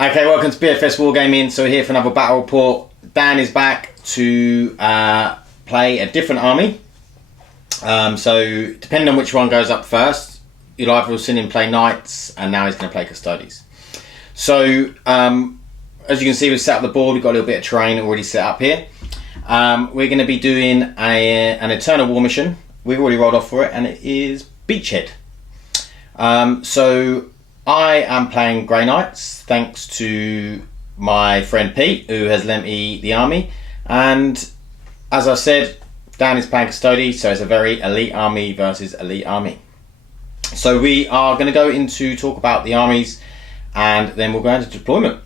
Okay, welcome to BFS Wargaming. So we're here for another battle report. Dan is back to play a different army. So depending on which one goes up first, you'll either have seen him play Knights, and now he's going to play Custodes. So as you can see, we've set up the board. We've got a little bit of terrain already set up here. We're going to be doing an Eternal War mission. We've already rolled off for it, and it is Beachhead. So I am playing Grey Knights thanks to my friend Pete, who has lent me the army, and as I said, Dan is playing Custodes, so it's a very elite army versus elite army. So we are going to go into talk about the armies, and then we'll go into deployment.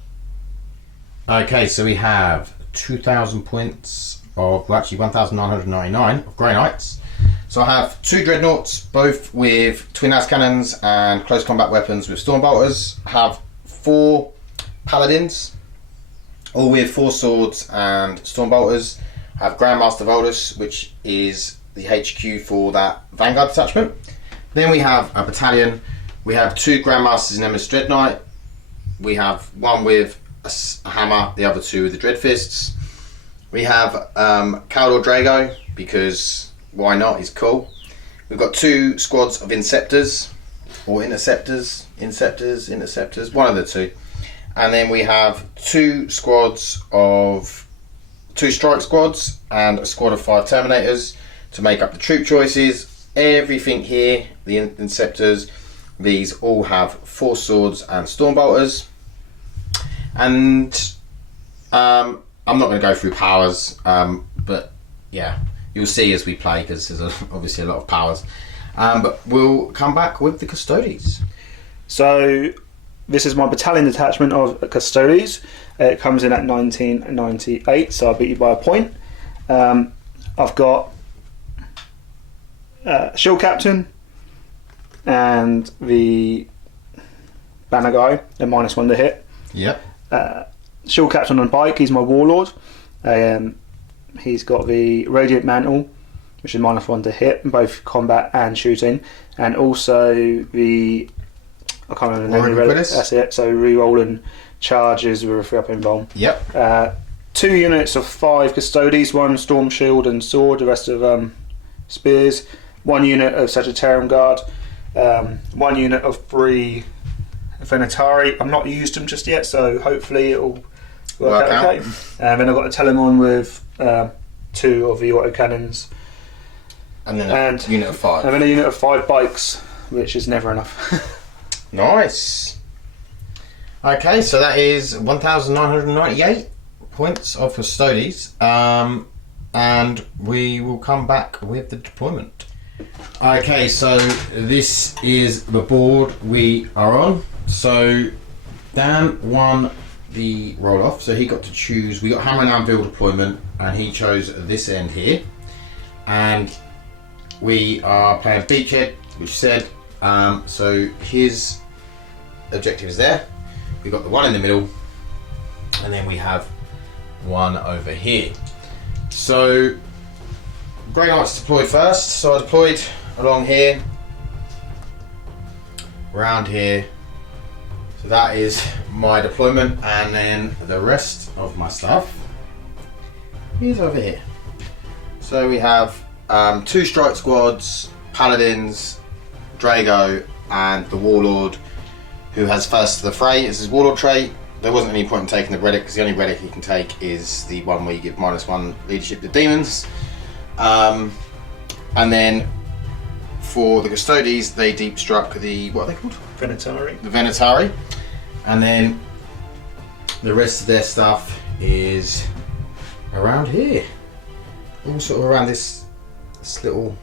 Okay, so we have 2,000 points of, well, actually 1,999 of Grey Knights. So I have 2 dreadnoughts, both with twin las cannons and close combat weapons with stormbolters. I have 4 paladins, all with 4 swords and stormbolters. I have Grandmaster Voldus, which is the HQ for that Vanguard detachment. Then we have a battalion. We have 2 Grandmasters in Nemesis Dread Knight. We have one with a hammer, the other 2 with the Dread Fists. We have Caldor Drago, because why not? He's cool. We've got 2 squads of Inceptors, or Interceptors, one of the 2. And then we have 2 squads of 2 strike squads and a squad of 5 Terminators to make up the troop choices. Everything here, the Inceptors, these all have 4 swords and stormbolters. And I'm not going to go through powers, but yeah, you'll see as we play, because there's obviously a lot of powers. But we'll come back with the Custodes. So this is my battalion detachment of Custodes. It comes in at 1998, so I beat you by a point. I've got Shield Captain and the Banner Guy, a -1 to hit. Yep. Shield Captain on bike, he's my Warlord. He's got the Radiant Mantle, which is -1 to hit, both combat and shooting, and also the, I can't remember the name of it. That's it. So re-rolling charges with a 3-up invuln. Yep. 2 units of 5 Custodes, 1 Storm Shield and Sword, the rest of spears. 1 unit of Sagittarian Guard. 1 unit of 3 Venatari. I've not used them just yet, so hopefully it'll work out okay. And then I've got a Telemon with 2 of the autocannons. And then a unit of 5. And then a unit of 5 bikes, which is never enough. Nice. Okay, so that is 1,998 points of Custodes. And we will come back with the deployment. Okay, so this is the board we are on. So Dan won the roll off, so he got to choose. We got Hammer and Anvil deployment, and he chose this end here. And we are playing Beachhead, which said, so his objective is there. We've got the one in the middle, and then we have one over here. So Grey Knights deployed first, so I deployed along here, around here. So that is my deployment, and then the rest of my stuff is over here. So we have 2 strike squads, Paladins, Drago, and the Warlord, who has first to the fray. It's his Warlord trait. There wasn't any point in taking the relic, because the only relic he can take is the one where you give -1 leadership to demons. And then for the Custodes, they deep struck the, what are they called? Venatari. The Venatari. And then the rest of their stuff is around here. All sort of around this little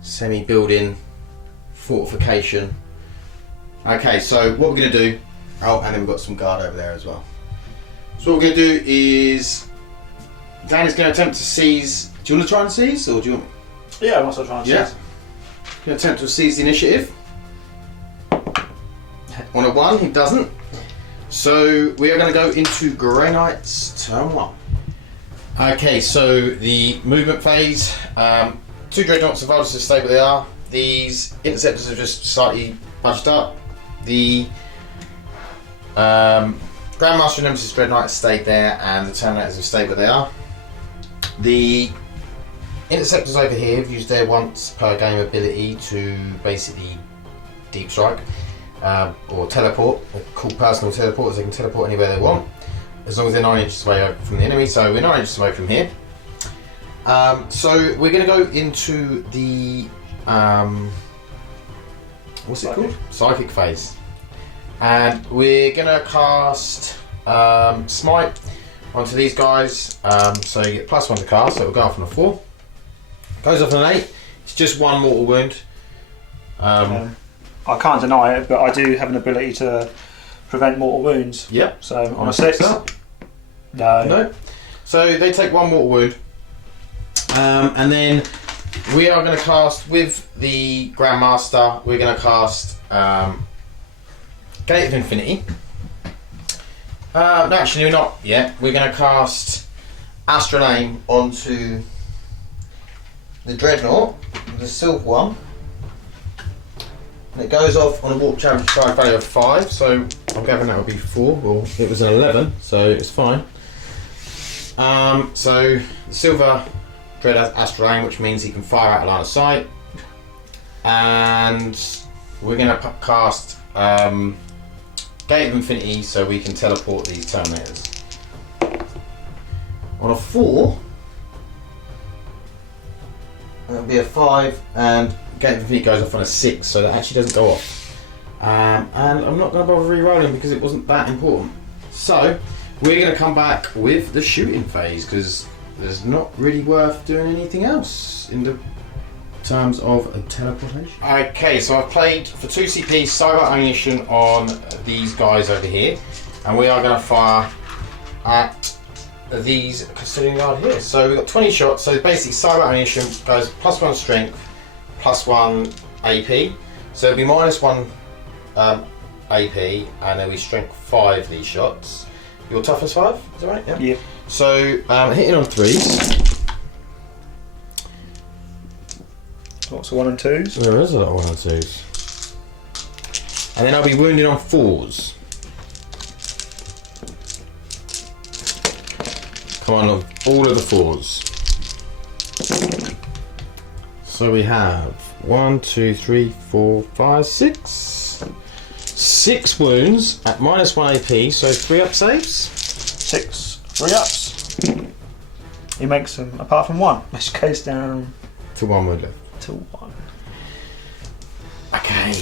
semi-building fortification. Okay, so what we're going to do, oh, and then we've got some guard over there as well. So what we're going to do is, Dan is going to attempt to seize. Do you want to try and seize, or do you want? Yeah, I'm also trying to seize. Going to attempt to seize the initiative. On a 1, he doesn't. So we are going to go into Grey Knights turn 1. Okay, so the movement phase. 2 Dreadnoughts of Voldus stay where they are. These Interceptors have just slightly budged up. The Grandmaster and Nemesis Dread Knights stayed there, and the Terminators have stayed where they are. The Interceptors over here have used their once per game ability to basically deep strike or teleport. They're called personal teleporters. They can teleport anywhere they want as long as they're 9 inches away from the enemy. So we're 9 inches away from here. So we're going to go into the what's it called? Psychic phase, and we're going to cast Smite onto these guys. So you get +1 to cast, so it will go off on a 4. Goes off on an 8. It's just 1 mortal wound. I can't deny it, but I do have an ability to prevent mortal wounds. Yep. So on a 6. No. So they take 1 mortal wound. And then we are going to cast with the Grandmaster. We're going to cast Gate of Infinity. No, actually, we're not yet. We're going to cast Astral Aim onto the Dreadnought, the silver one. And it goes off on a warp challenge strike value of 5. So I'm gathering that would be 4. Well, it was an 11, so it's fine. So the silver Dread has Astral Aim, which means he can fire out a line of sight. And we're going to cast Gate of Infinity so we can teleport these Terminators. On a 4, that'll be a 5, and Gate of Infinity goes off on a 6, so that actually doesn't go off. And I'm not going to bother re-rolling because it wasn't that important. So we're going to come back with the shooting phase because there's not really worth doing anything else in the terms of a teleportation. Okay, so I've played for 2 CP Cyber Ammunition on these guys over here, and we are going to fire at these Custodian Guard here. So we've got 20 shots, so basically Cyber Ammunition goes +1 strength, +1 AP, so it'll be -1 AP, and then we strength 5 these shots. Your toughness 5, is that right? Yeah. So hitting on 3s. Lots of 1 and 2s. There is a lot of 1 and 2s. And then I'll be wounding on 4s. Come on, all of the 4s. So we have 1, 2, 3, 4, 5, 6. 6 wounds at -1 AP, so 3 up saves. 6 3-ups. He makes them, apart from 1, which goes down To 1 wound left. to 1. Okay,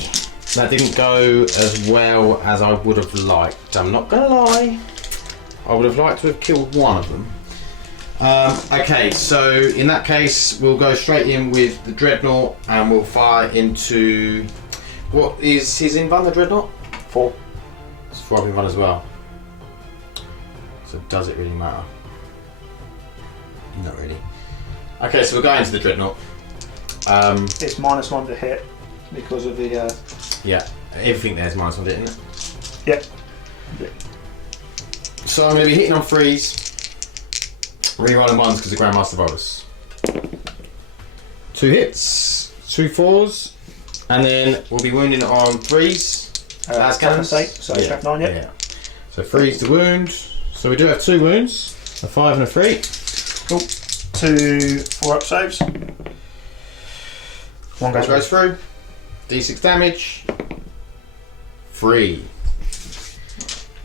that didn't go as well as I would have liked. I'm not gonna lie. I would have liked to have killed 1 of them. Okay, so in that case, we'll go straight in with the Dreadnought and we'll fire into. What is his invuln, the Dreadnought? 4. It's 4 invuln as well. So does it really matter? Not really. Okay, so we're going to the Dreadnought. It's -1 to hit because of the. Yeah, everything there's -1, isn't it? Yep. So I'm going to be hitting on 3s, re-rolling 1s because the Grandmaster bonus. 2 hits, 2 4s, and then we'll be wounding on 3s. As cannons. 8, so Yeah. strength 9, Yeah. So 3s to wound. So we do have 2 wounds, a 5 and a 3. Cool. 2 4-up saves. 1 goes through. D6 damage. 3.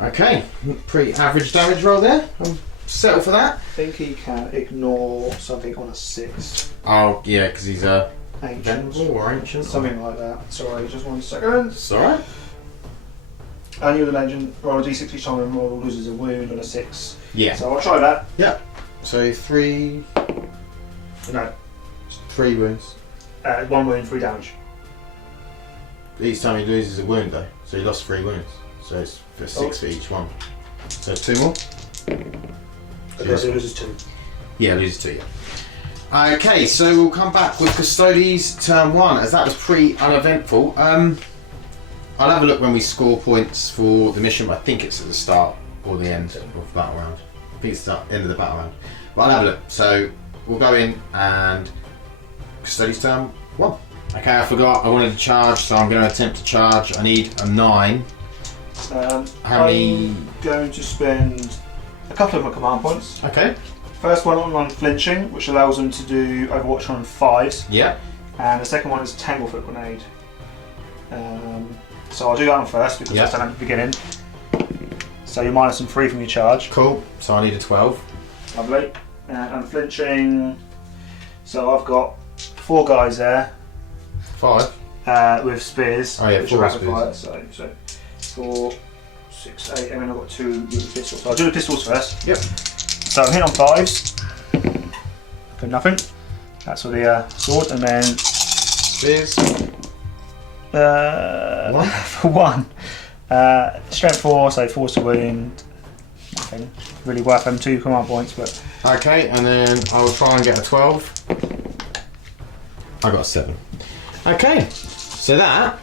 Okay, pretty average damage roll there. I'm settled for that. I think he can ignore something on a 6. Oh yeah, because he's a Ancient. venerable or ancient. Something like that. Sorry, just 1 second. It's alright. And you're the legend. Roll a d6 each time and roll loses a wound on a 6. Yeah. So I'll try that. Yeah. So 3 No. 3 wounds. 1 wound, 3 damage. Each time he loses a wound though, so he lost 3 wounds. So it's for 6 for each one. So 2 more. Okay, so he loses 2. Yeah, loses 2. Yeah. Okay, so we'll come back with Custodes turn 1, as that was pretty uneventful. I'll have a look when we score points for the mission, but I think it's at the start or the end of the battle round. I think it's the end of the battle round. But I'll have a look. So we'll go in and Custodes turn 1. Okay, I forgot I wanted to charge, so I'm going to attempt to charge. I need a 9 How many? I'm going to spend a couple of my command points. Okay. First one on flinching, which allows them to do Overwatch on 5s. Yeah. And the second one is Tanglefoot Grenade. So I'll do that one first because that's done at the beginning. So you're minus some 3 from your charge. Cool. So I need a 12. Lovely. And unflinching. So I've got 4 guys there. 5. With spears. Oh yeah, which 4 are rapid spears. fire. So 4, 6, 8, and then I've got 2 with the pistols. So I'll do the pistols first. Yep. So I'm hitting on 5s. For nothing. That's for the sword, and then Spears. 1 for 1. Strength 4, so force to wound. Nothing really worth them 2 command points, but Okay, and then I will try and get a 12. I got a 7. Okay, so that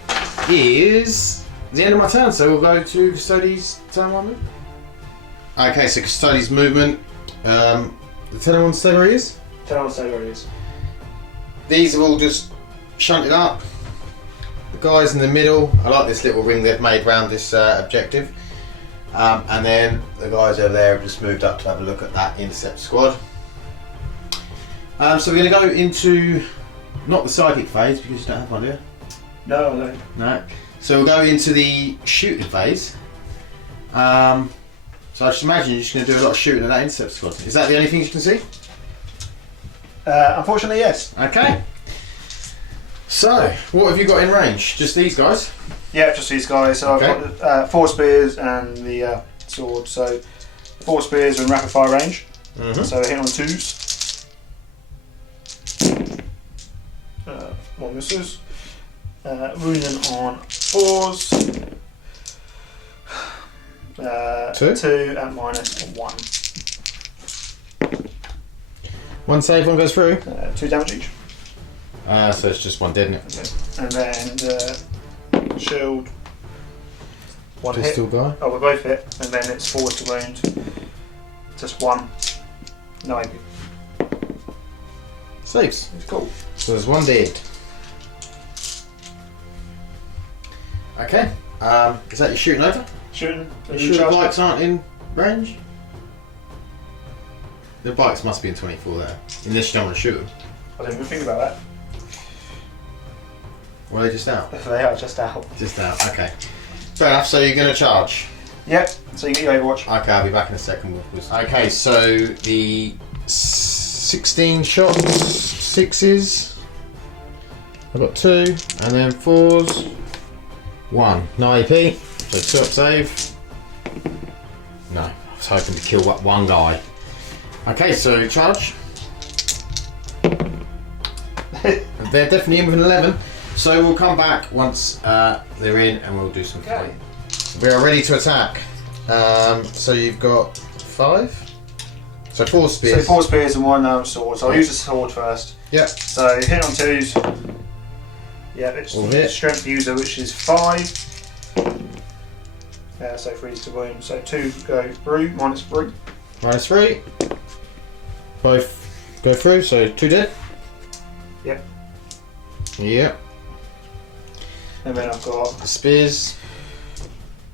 is the end of my turn. So we'll go to Custodes turn 1 then. Okay, so Custodes movement. The 10 on stay where he is. 10 on stay where it is. These are all just shunted up. The guys in the middle, I like this little ring they've made around this objective. And then the guys over there have just moved up to have a look at that intercept squad. So we're going to go into, not the psychic phase because you don't have one, do you? No. No. So we'll go into the shooting phase. So I just imagine you're just going to do a lot of shooting at that intercept squad. Is that the only thing you can see? Unfortunately, yes. Okay. So, what have you got in range? Just these guys? Yeah, just these guys. So Okay. I've got 4 spears and the sword. So 4 spears are in rapid fire range. Mm-hmm. So hit on 2s. 1 misses. Wounding on 4s. 2 and minus 1. 1 save, 1 goes through. 2 damage each. So it's just 1 dead, isn't it? Okay. And then shield. 1 Pistol hit. guy. Oh, we're both hit. And then it's forward to wound. Just 1. No AP. Saves. It's cool. So there's 1 dead. Okay. Is that your shooting over? Shooting. You sure the bikes aren't in range? The bikes must be in 24 there. Unless you don't want to shoot them. I didn't even think about that. Or are they just out? They are just out. Just out, okay. Fair enough, so you're going to charge. Yep, so you get your Overwatch. Okay, I'll be back in a second. Okay, so the 16 shots, 6s. I've got 2, and then 4s. 1. No AP, so 2 up save. No, I was hoping to kill 1 guy. Okay, so charge. They're definitely in with an 11. So we'll come back once they're in and we'll do some fighting. We are ready to attack. So you've got 5? So 4 spears. So 4 spears and 1 sword. So I'll use the sword first. Yep. So hit on 2s. Yeah, it's All hit. strength user, which is 5. So 3 to wound. So 2 go through, minus 3. Minus 3. Both go through, so 2 dead. Yep. Yep. And then I've got Spears.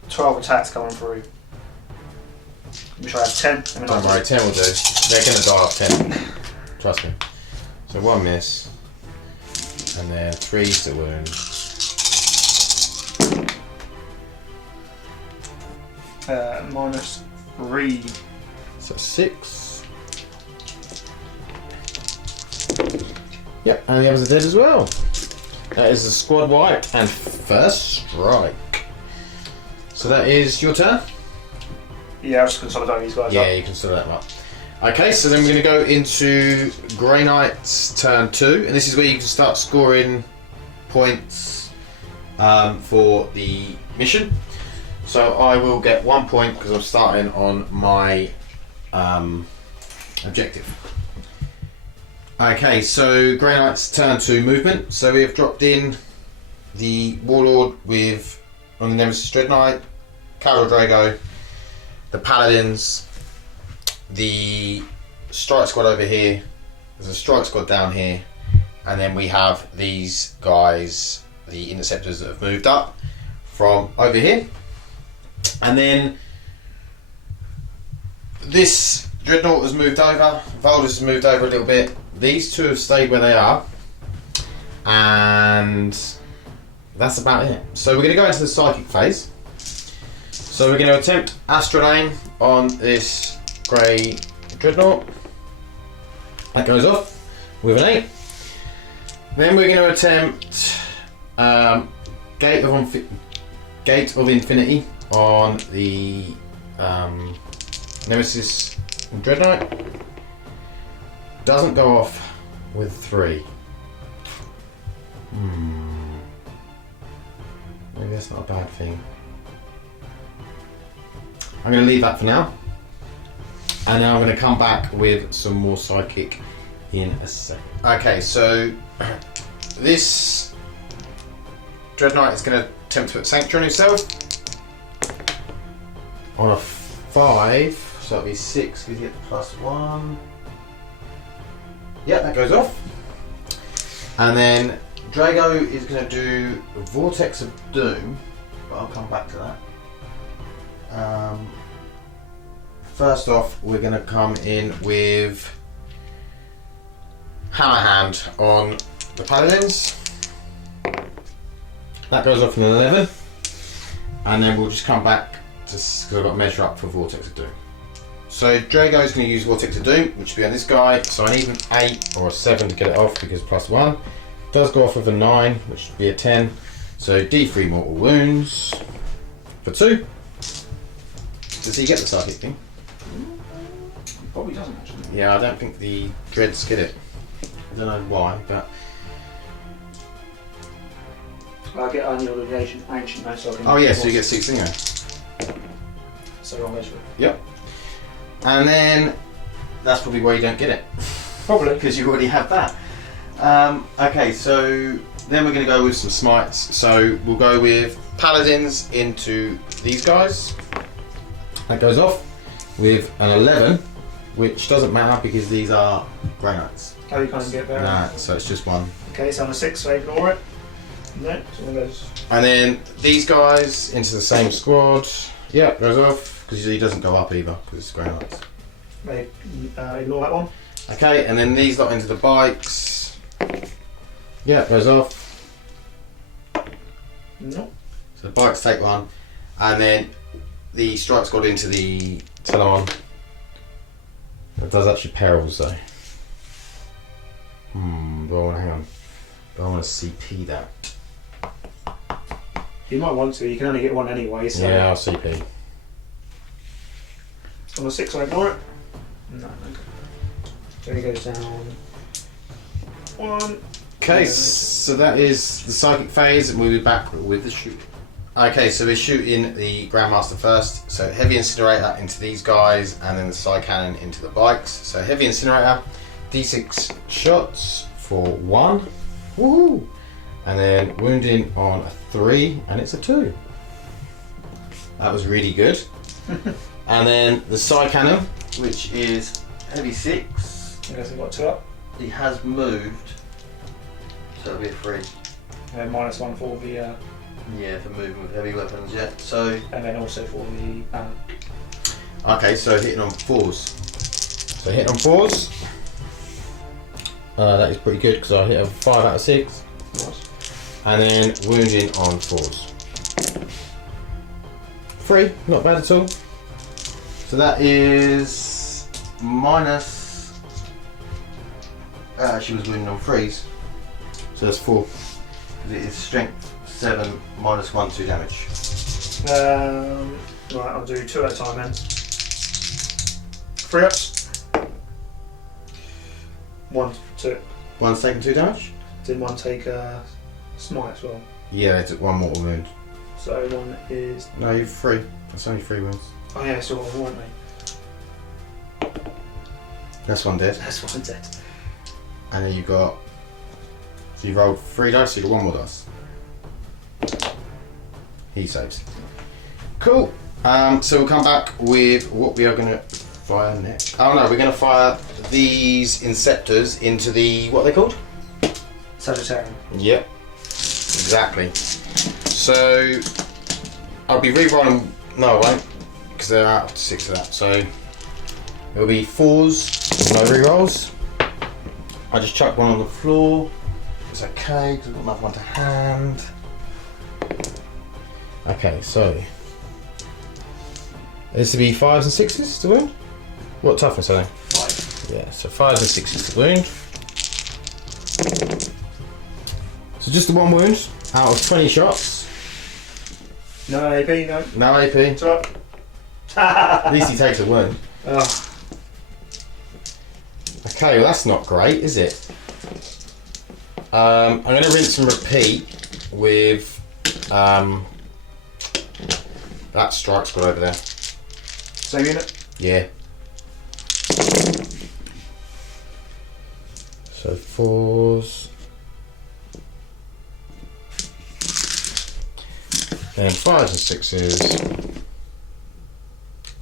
12 attacks coming through. Which I have 10. And then Don't worry, 10 will do. They're going to die off 10. Trust me. So 1 miss. And then 3 to wound. minus 3. So 6. Yep, and the others are dead as well. That is the squad wipe and first strike. So that is your turn? Yeah, I'll just consolidate these guys up. Yeah, you can sort them up. Okay, so then we're going to go into Grey Knight's turn 2, and this is where you can start scoring points for the mission. So I will get 1 point because I'm starting on my objective. Okay, so Grey Knight's turn 2 movement. So we have dropped in the Warlord with on the Nemesis Dread Knight, Cavalry Drago, the Paladins, the Strike Squad over here, there's a Strike Squad down here, and then we have these guys, the Interceptors that have moved up from over here. And then this Dreadnought has moved over, Valdus has moved over a little bit. These two have stayed where they are, and that's about it. So we're going to go into the psychic phase. So we're going to attempt Astral Aim on this grey Dreadnought. That goes off with an 8. Then we're going to attempt Gate of Infinity on the Nemesis Dreadnought. Doesn't go off with 3. Maybe that's not a bad thing. I'm going to leave that for now. And then I'm going to come back with some more psychic in a second. Okay, so this Dreadnought is going to attempt to put Sanctuary on himself. On a 5, so that'll be 6 because you get the +1. Yeah, that goes off. And then Drago is going to do Vortex of Doom, but I'll come back to that. First off, we're going to come in with Hammer Hand on the Paladins. That goes off in an 11. And then we'll just come back to, because I've got to measure up for Vortex of Doom. So Drago is going to use Vortex of Doom, which will be on this guy. So I need an 8 or a 7 to get it off because +1. Does go off with a 9, which would be a 10. So D3 mortal wounds for 2. Does he get the psychic thing? Probably doesn't actually. Yeah, I don't think the Dreads get it. I don't know why, but I get only on the ancient now, so I can. oh yeah, so you get 6 anyway. So I'll measure it. Yep. And then that's probably why you don't get it. Probably because you already have that. Okay, so then we're going to go with some smites. So we'll go with Paladins into these guys. That goes off with an 11, which doesn't matter because these are Grey Knights. Oh, you can't get there. Nah, so it's just 1. Okay, so on a 6, so ignore it. No, so one goes. And then these guys into the same squad. Yep, goes off because he doesn't go up either because it's Grey Knights. Ignore that one. Okay, and then these lot into the bikes. Yeah, goes off. No. So the bikes take 1, and then the strike squad into the Talon. It does actually perils though. Do I want to hang on? Do I want to CP that? You might want to. You can only get 1 anyway. So Yeah, I'll CP. on a 6, I ignore it. No. So he goes down 1. Okay, so that is the psychic phase, and we'll be back with the shoot. Okay, so we're shooting the Grandmaster first. So heavy incinerator into these guys, and then the side cannon into the bikes. So heavy incinerator, D6 shots for 1. Woohoo! And then wounding on a 3, and it's a 2. That was really good. And then the side cannon, which is heavy 6. I guess I've got 2 up. He has moved, so it'll be a 3. And then -1 for the. Yeah, for moving with heavy weapons, yeah. So. And then also for the. Okay, so hitting on 4s. So hitting on 4s. That is pretty good because I hit a 5 out of 6. Nice. And then wounding on 4s. 3, not bad at all. So that is minus. She was wounding on 3s. So that's 4. Because it is strength 7 minus 1, 2 damage. Right, I'll do 2 at a time then. 3 ups. 1 took. 1's taking 2 damage? Did 1 take a smite as well? Yeah, it took 1 mortal wound. So 1 is. No, you're 3. That's only 3 wounds. Oh yeah, so 1, weren't they? That's 1 dead. That's 1 dead. And then you got. So you rolled 3 dice, so you got 1 more dice. He saves. Cool. So we'll come back with what we are going to fire next. Oh no, we're going to fire these Inceptors into the. What are they called? Sagittarian. Yep. Exactly. So I'll be re-rolling No, I won't, because they're out to 6 of that. So it'll be 4s, no rerolls. I just chuck one on the floor. It's okay, because I've got another one to hand. Okay, so this will be 5s and 6s to wound. What toughness are they? 5. Yeah, so 5s and 6s to wound. So just the 1 wound out of 20 shots. No AP, no. No AP. Top. At least he takes a wound. Oh. Okay, well that's not great, is it? I'm going to rinse and repeat with that strike squad over there. Same unit? Yeah. So 4s. And 5s and 6s.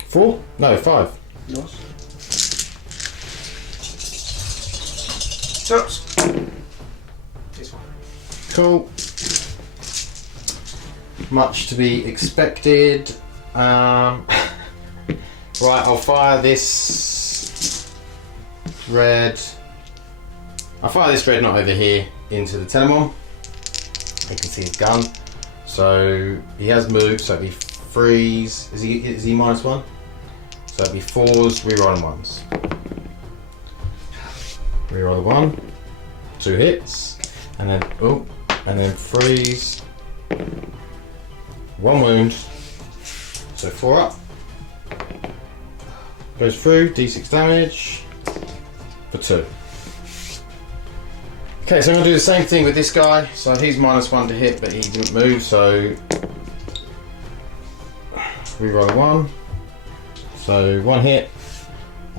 4? No, 5. Nice. Shots. This one. Cool. Much to be expected. Right, I'll fire this red. I'll fire this red knot over here into the Telemon. You can see his gun. So he has moved, so it'd be 3s. Is he -1? So it'd be 4s, rerolling 1s. Reroll 1, 2 hits, and then 3s, 1 wound. So 4 up. Goes through, d6 damage for 2. Okay, so I'm going to do the same thing with this guy. So he's -1 to hit, but he didn't move, so reroll 1. So 1 hit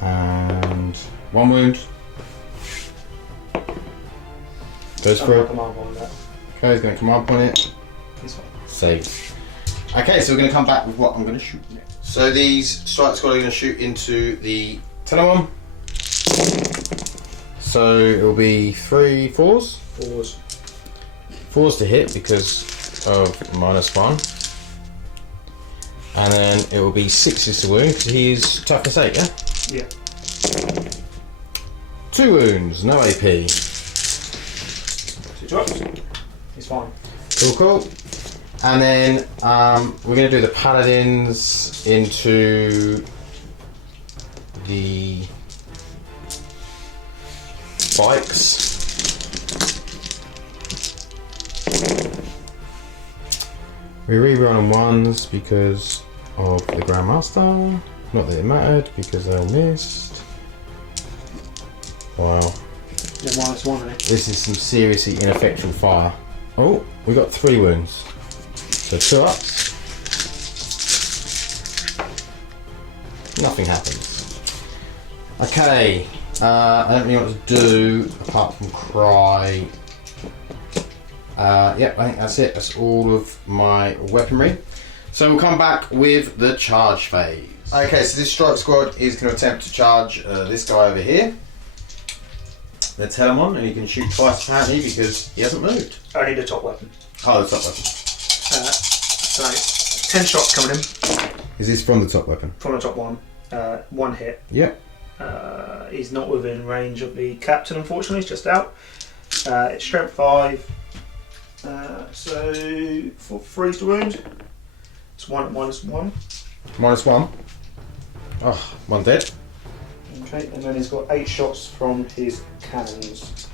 and 1 wound. Goes through. Okay, he's going to command point it. This one. Save. Okay, so we're going to come back with what I'm going to shoot next. So these strike squad are going to shoot into the Telemon. So it'll be 3 4s. 4s. 4s to hit because of -1. And then it will be 6s to wound because he's toughness 8, yeah? Yeah. 2 wounds, no AP. 2 drops. It's fine. Cool. And then we're going to do the paladins into the bikes. We're rerolling 1s because of the Grandmaster. Not that it mattered because they all missed. Wow. Yeah, -1, isn't it? This is some seriously ineffectual fire. Oh, we got 3 wounds. So 2 ups. Nothing happens. Okay. I don't really know what to do apart from cry. Yep, I think that's it. That's all of my weaponry. So we'll come back with the charge phase. Okay, so this strike squad is going to attempt to charge this guy over here. The Telemon, and you can shoot twice apparently because he hasn't moved. Only the top weapon. Oh, the top weapon. So 10 shots coming in Is this from the top weapon? from the top one. 1 hit. Yep. He's not within range of the captain, unfortunately. It's just out. It's strength 5. So for 3s to wound. It's 1 at -1. -1. Oh, 1 dead. Okay, and then he's got 8 shots from his cannons.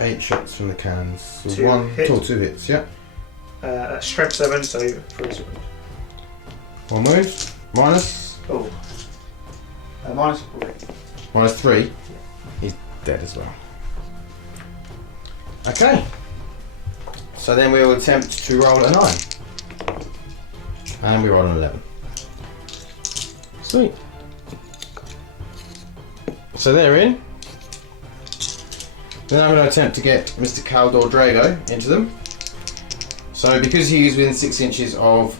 Eight shots from the cannons. So 2 hits. 2 hits, yeah. Strength 7, so 3 to wound. 1 wound. Minus. Oh. -3. -3. He's dead as well. Okay. So then we will attempt to roll a 9. And we roll an 11. Sweet. So they're in. Then I'm going to attempt to get Mr. Caldor Drago into them. So because he's within 6 inches of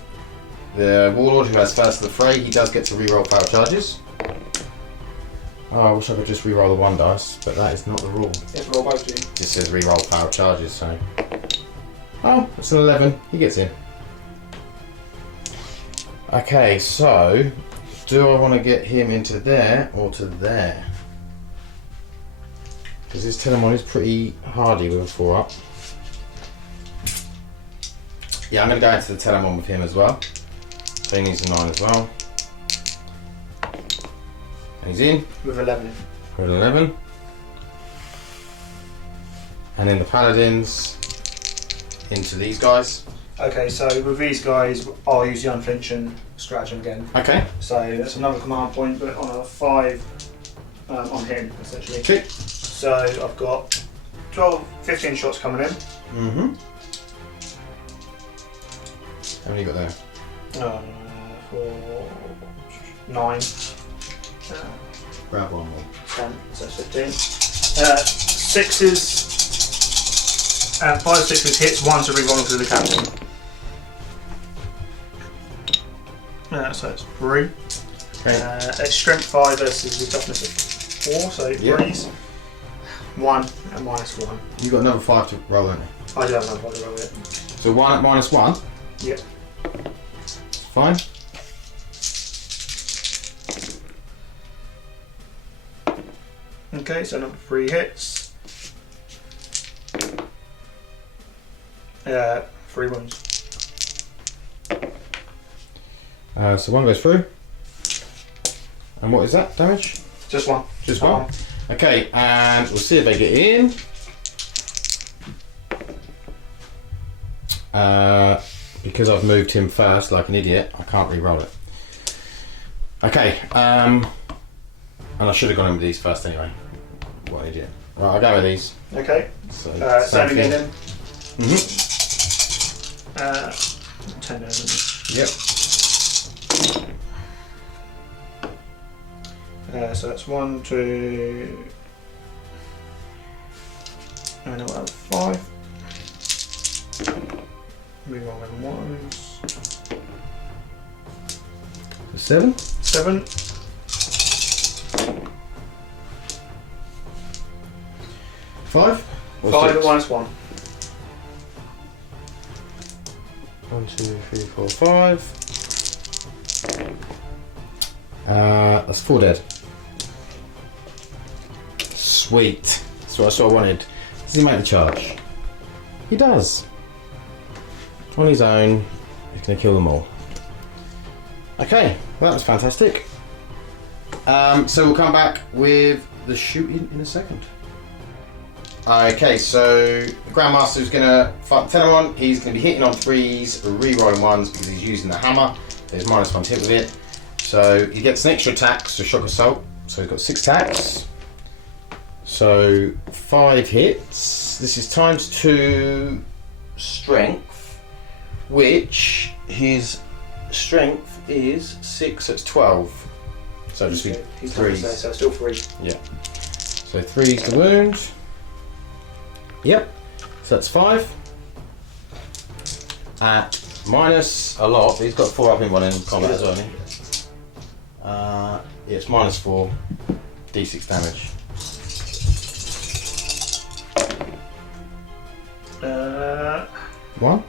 the Warlord who has first to the fray, he does get to reroll failed charges. Oh, I wish I could just re-roll the 1 dice, but that is not the rule. If roll both, do you? It just says re-roll power charges, so... Oh, it's an 11. He gets in. Okay, so... Do I want to get him into there or to there? Because this Telemon is pretty hardy with a 4 up. Yeah, I'm going to go into the Telemon with him as well. So he needs a 9 as well. And he's in. With 11. With 11. And then the Paladins into these guys. Okay, so with these guys, I'll use the unflinching stratagem again. Okay. So that's another command point, but on a 5 on him, essentially. Okay. So I've got 15 shots coming in. Mm-hmm. How many you got there? 4, 9. Grab one more. 10, so 15. 6s. 5 6s hits, 1 to re-roll to the captain. So it's 3. Okay. It's strength 5 versus the toughness of 4, so 3s. 1 and -1. You got another 5 to roll, haven't you? I do have another 1 to roll it. So 1 at -1? Yep. Fine. Okay, so number 3 hits. 3 wounds. So 1 goes through. And what is that damage? Just 1. Just 1. Okay, and we'll see if they get in. Because I've moved him first like an idiot, I can't re-roll it. Okay, and I should have gone in with these first anyway. What an idiot. Right, I'll go with these. Okay. So, same again then. Mm-hmm. 10 damage. Yep. So that's 1, 2, and I'll have 5. Reroll them ones. 7. 7. 5. 5 at -1. 1, 2, 3, 4, 5. That's 4 dead. Sweet. That's what I wanted. Does he make the charge? He does. On his own, he's going to kill them all. Okay, well that was fantastic. So we'll come back with the shooting in a second. Okay, so the Grandmaster's going to fight the Telemon. He's going to be hitting on 3s, re-rolling 1s because he's using the hammer. There's -1 to hit with it. So he gets an extra attack, so shock assault. So he's got 6 attacks. So 5 hits. This is ×2 strength, which his strength is 6, so it's 12. So just be He's 3s. so still 3. Yeah. So 3's the wound. Yep. So that's 5. At minus a lot. He's got 4 up in one in combat as well, hasn't he? Yeah, it's -4. D6 damage. 1?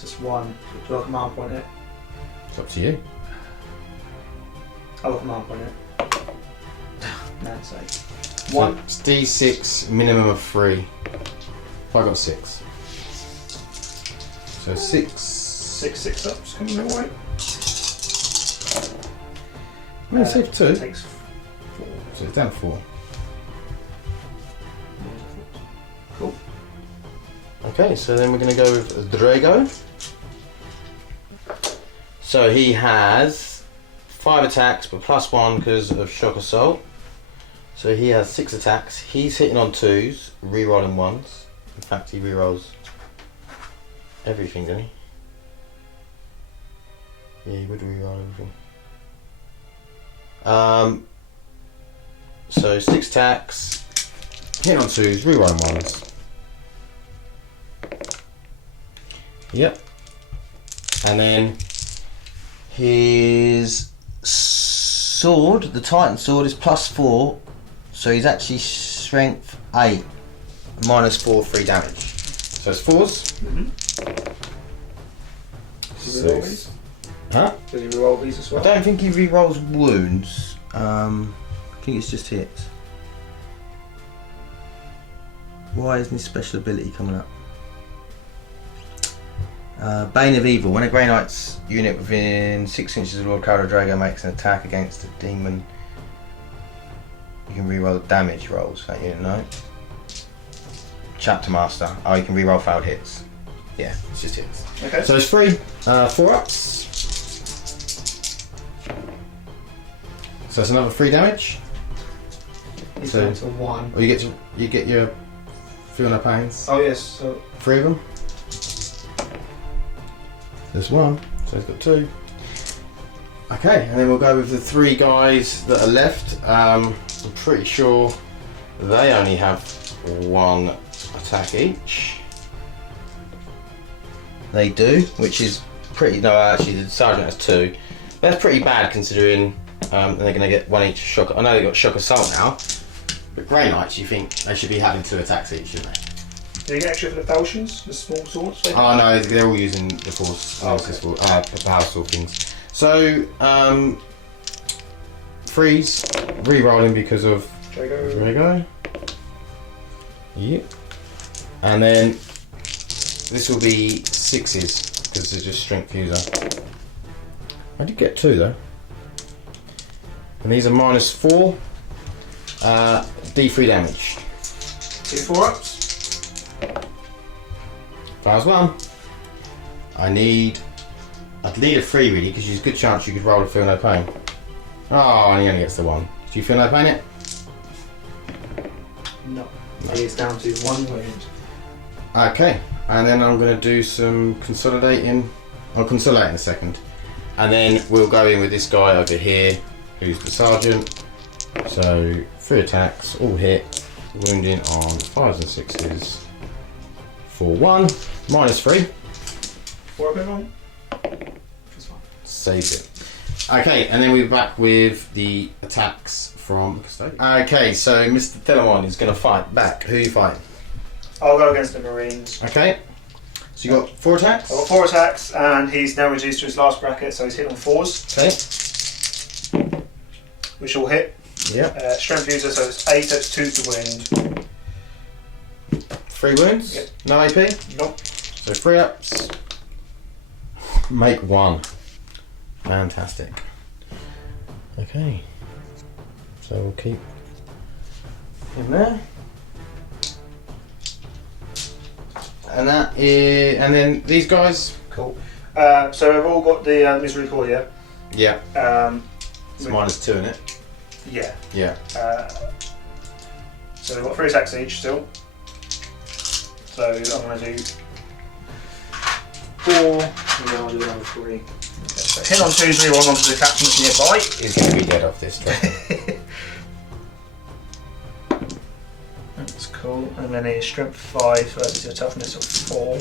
Just 1. Do I have a command point it? It's up to you. I'll have a command point it. No, it's like 1. So it's D6 minimum of 3. I got 6. So 6. 6 ups coming my way. No, save 2. Takes 4. So it's down 4. Cool. Okay, so then we're going to go with Drago. So he has 5 attacks, but +1 because of shock assault. So he has 6 attacks. He's hitting on 2s, re-rolling 1s. In fact, he re-rolls everything, doesn't he? Yeah, he would re-roll everything. So 6 attacks, hitting on 2s, re-rolling 1s. Yep. And then his sword, the Titan sword, is +4 So he's actually strength 8, -4, 3 damage. So it's 4s. Does he reroll these? Huh? Does he reroll these as well? I don't think he rerolls wounds. I think it's just hits. Why isn't his special ability coming up? Bane of Evil. When a Grey Knight's unit within 6 inches of Lord Khaldor Drago makes an attack against a demon, you can reroll damage rolls for that unit. No. Chapter Master. Oh, you can reroll failed hits. Yeah, it's just hits. Okay. So it's 3 4-ups. So it's another 3 damage. He's So- down to 1. Or you get your feel no pains. Oh yes, so 3 of them. There's 1, so he's got 2. Okay, and then we'll go with the 3 guys that are left. I'm pretty sure they only have 1 attack each. They do, which is pretty. No, actually, the sergeant has 2. But that's pretty bad considering they're going to get 1 each shock. I know they've got shock assault now, but Grey Knights, you think they should be having 2 attacks each, shouldn't they? do you get extra for the falchions, the small swords? Oh no, they're all using the force, power sword things. So, freeze, re-rolling because of Drago. Yep. And then this will be 6s because they're just strength user. I did get 2 though. And these are -4, D3 damage. 2 4-ups. Files 1. I'd need a 3 really, because there's a good chance you could roll a feel no pain. Oh, and he only gets the 1. Do you feel no pain yet? No. He's down to 1 wound. Okay, and then I'm going to do some consolidating. I'll consolidate in a second. And then we'll go in with this guy over here, who's the sergeant. So 3 attacks, all hit, wounding on 5s and 6s. For 1, -3. 4 up everyone? That's fine. Saved it. Okay, and then we're back with the attacks from Custodes. Okay, so Mr. Telemon is going to fight back. Who are you fighting? I'll go against the Marines. Okay, so you got 4 attacks? I've got 4 attacks, and he's now reduced to his last bracket, so he's hit on 4s, Okay. which will hit. Yep. Strength user, so it's 8, so it's 2 to wound. 3 wounds? Yep. No AP? Nope. So 3 ups. Make 1. Fantastic. Okay. So we'll keep him there. And that is, and then these guys. Cool. So we've all got the misery core here. Yeah. It's we- -2 in it. Yeah. Yeah. So we've got 3 attacks each still. So I'm going to do 4, and then I'll do another 3. Okay, so hit on 2s, reroll onto the captain that's nearby. He's going to be dead off this. Trust me. That's cool. And then a strength 5 versus a toughness of 4.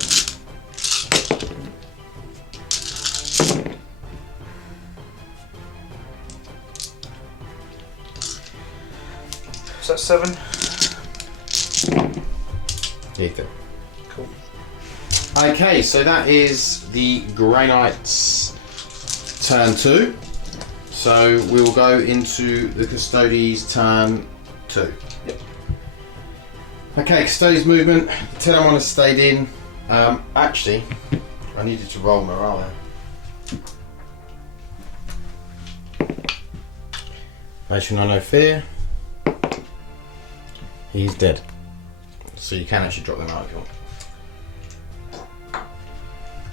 So that's 7. Ethan. Cool. Okay, so that is the Grey Knights turn 2. So we will go into the Custodes turn 2. Yep. Okay, Custodes movement. Telemon has stayed in. Actually, I needed to roll morale there. Nation I no fear. He's dead. So you can actually drop them out if you want.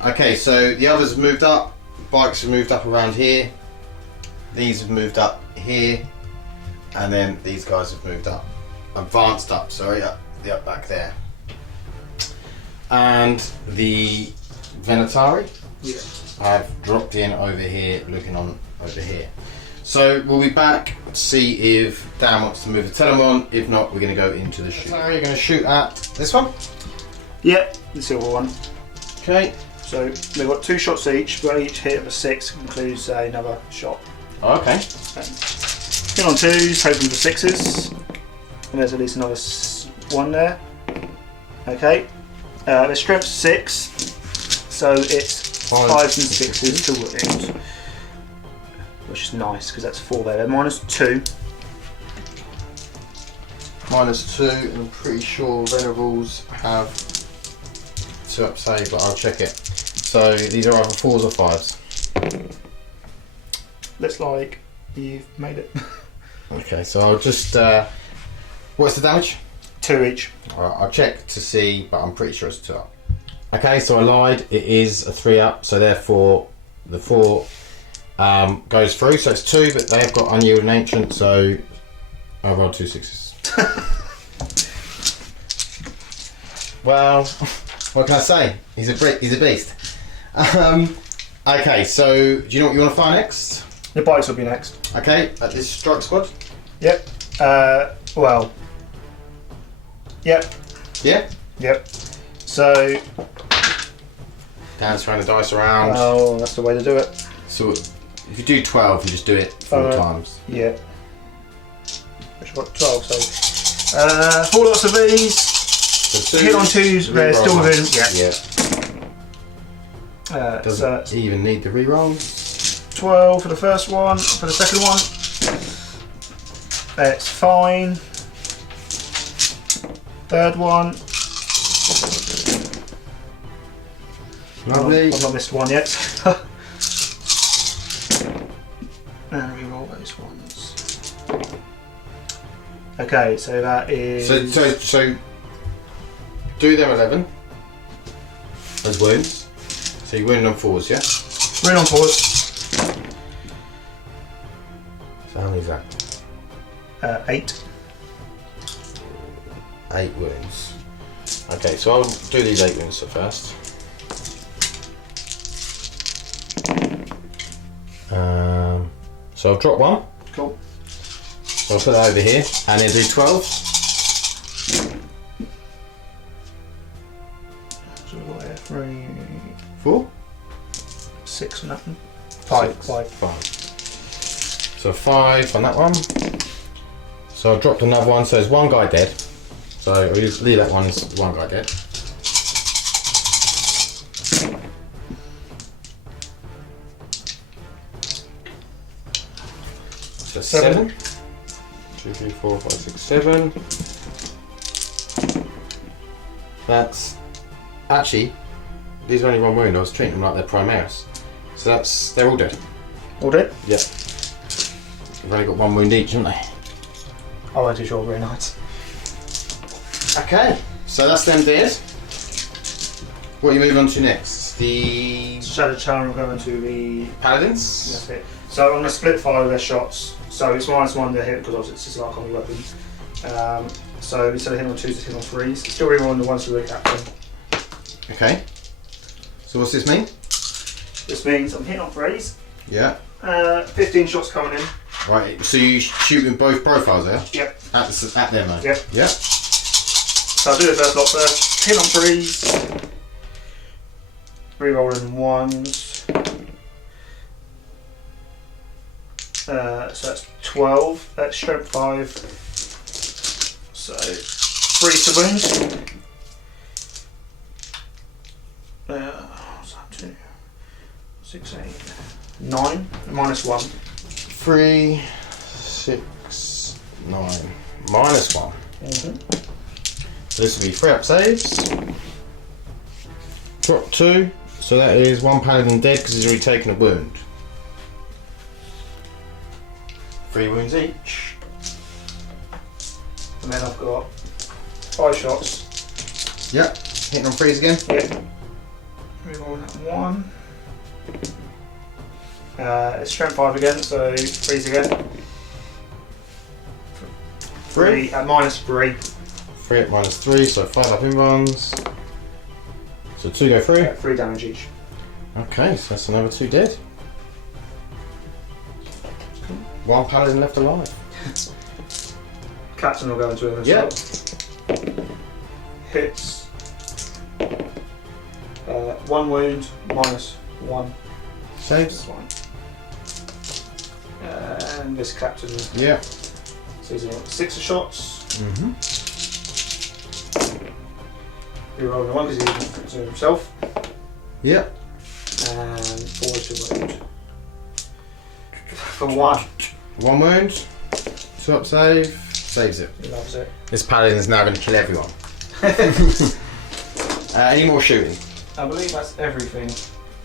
Okay, so the others have moved up. Bikes have moved up around here. These have moved up here. And then these guys have moved up. Advanced up, sorry, up back there. And the Venatari have dropped in over here, looking on over here. So we'll be back to see if Dan wants to move the Telemon. If not, we're going to go into the shoot. So you're going to shoot at this one? Yep, the silver one. Okay. So we've got 2 shots each, but each hit of a 6 includes another shot. Oh, okay. Hit on 2s, hoping for 6s. And there's at least another one there. Okay. The strength's 6, so it's 5s and 6s to wound, which is nice because that's 4 there. -2. -2, and I'm pretty sure Venerables have 2 up save, but I'll check it. So these are either 4s or 5s. Looks like you've made it. Okay, so I'll just. What's the damage? 2 each. Alright, I'll check to see, but I'm pretty sure it's 2 up. Okay, so I lied. It is a 3 up, so therefore the 4 goes through. So it's 2, but they have got unyielding ancient, so I rolled 2 6s. Well, what can I say? He's a beast. Okay, so do you know what you want to fire next? The bikes will be next. Okay, at this strike squad. Yep. Well. Yep. Yeah. Yep. So. Dan's throwing the dice around. Oh, that's the way to do it. So if you do 12, you just do it 4 times. Yeah. Which what 12? So 4 lots of these. So 2, hit on 2s. They're still within. Yeah. Doesn't even need the re-rolls. 12 for the first one. For the second one, it's fine. Third one. Lovely. I've not missed one yet. And re-roll those ones. Okay, so that is. So do them 11 as wounds. So you wound on 4s, yeah? Wound on 4s. So how many is that? 8. 8 wounds. Okay, so I'll do these 8 wounds first. So I'll drop 1. Cool. So I'll put that over here and then do 12. So we've got 3, 4. 6 on that one. 5. 5. So 5 on that one. So I dropped another one, so there's 1 guy dead. So I'll just leave that one as 1 guy dead. So 7. 2, 3, 4, 5, 6, 7. That's actually, these are only 1 wound. I was treating them like they're Primaris. So they're all dead. All dead? Yep. They've only got 1 wound each, haven't they? I won't do sure, very nice. Okay, so that's them dead. What are you moving on to next? The Shadow Channel will go into the Paladins? That's it. So I'm going to split fire with their shots. So it's -1 to hit because obviously it's just like on the weapons. So instead of hitting on 2s, it's hitting on 3s. Still rerolling the ones for the captain. Okay. So what's this mean? This means I'm hitting on 3s. Yeah. 15 shots coming in. Right, so you shoot in both profiles there? Yep. At them, though? Yep. Yep. So I'll do the first lot first. Hit on 3s. Rerolling 1s. So that's 12. That's strength 5. So 3 to wound. What's that? 2, 6, 8, 9. -1. 3, 6, 9. -1. So this will be 3 up saves. Drop 2. So that is 1 paladin dead because he's already taken a wound. 3 wounds each. And then I've got 5 shots. Yep. Hitting on 3s again. Yep. Reroll that 1. It's strength 5 again, so 3s again. 3 at -3. 3 at -3, so 5 up in runs. So 2 go through. 3 damage each. Okay, so that's another 2 dead. 1 paladin left alive. Captain will go into him as Yeah. well. Hits. 1 wound, -1. Saves. This one. And this captain, Yeah. so he's got 6 shots. Mm-hmm. Reroll the one because he's using himself. Yep. And 4 to wound. For 1. 1 wound. 2 up save. Saves it. He loves it. This paladin is now going to kill everyone. Any more shooting? I believe that's everything.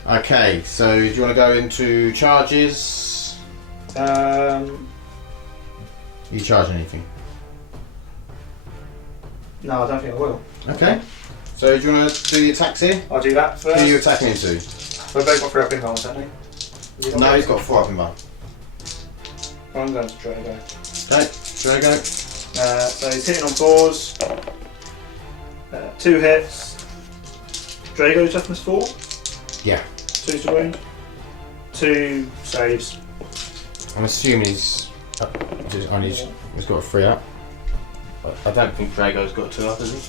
Okay, so do you want to go into charges? You charge anything? No, I don't think I will. Okay. So do you want to do the attacks here? I'll do that first. Who are you attacking into? We've both got 3 up in rolls, haven't we? No, he's got 4 up in bar. I'm going to Drago. Okay, Drago. So he's hitting on 4s. 2 hits. Drago's toughness 4. Yeah. 2 to wound. 2 saves. I'm assuming he's got a 3 up. I don't think Drago's got a 2 up, has he?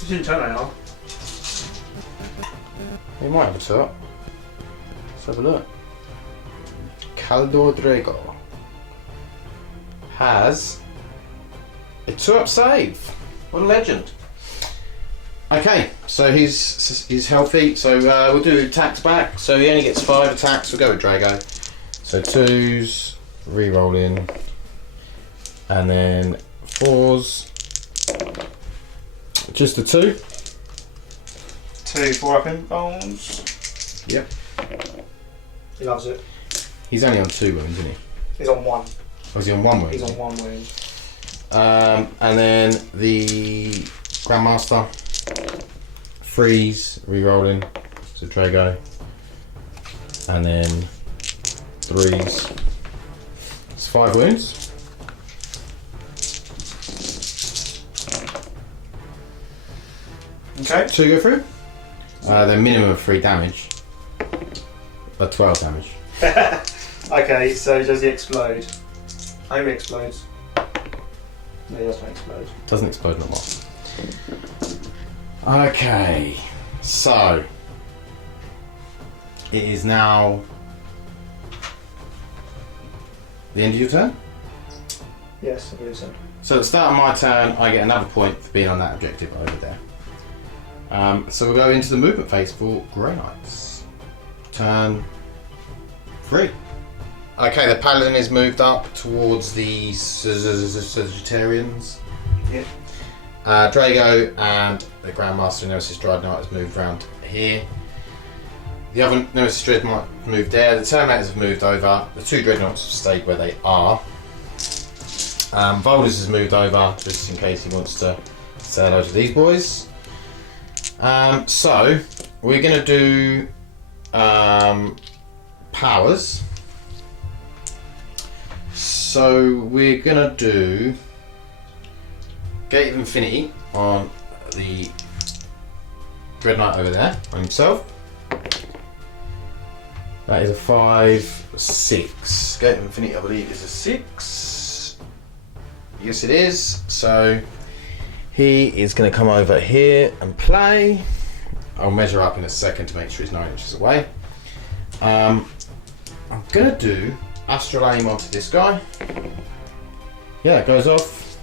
He's didn't turn that on. He might have a 2 up. Let's have a look. Caldor Drago has a 2 up save. What a legend. Okay, so he's healthy, so we'll do attacks back. So he only gets 5 attacks, we'll go with Drago. So 2s, re-rolling, and then 4s, just a 2. 2 4 up in bones. Yep. He loves it. He's only on 2 wounds, isn't he? He's on 1. Or is he on 1 wound? He's on 1 wound. And then the Grandmaster, freeze, re-rolling, so Drago, and then 3s. It's 5 wounds. Okay. 2 go through. They're minimum of 3 damage, but 12 damage. Okay, so does he explode? I hope he explodes. No, he doesn't explode. Doesn't explode no more. Okay, so it is now the end of your turn. Yes, I believe so. So at the start of my turn, I get another point for being on that objective over there. So we'll go into the movement phase for Grey Knights. Turn 3. Okay, the Paladin is moved up towards the Sagittarians. Yep. Drago and the Grandmaster and Nemesis Dreadnought has moved around here. The other Nemesis Dreadnought moved there. The Terminators have moved over. The 2 Dreadnoughts have stayed where they are. Volders has moved over just in case he wants to say hello to these boys. So we're going to do powers. So we're going to do Gate of Infinity on the Dread Knight over there, on himself. That is a 5, 6. Gate of Infinity, I believe, is a 6. Yes, it is. So he is going to come over here and play. I'll measure up in a second to make sure he's 9 inches away. I'm going to do Astral Aim onto this guy. Yeah, it goes off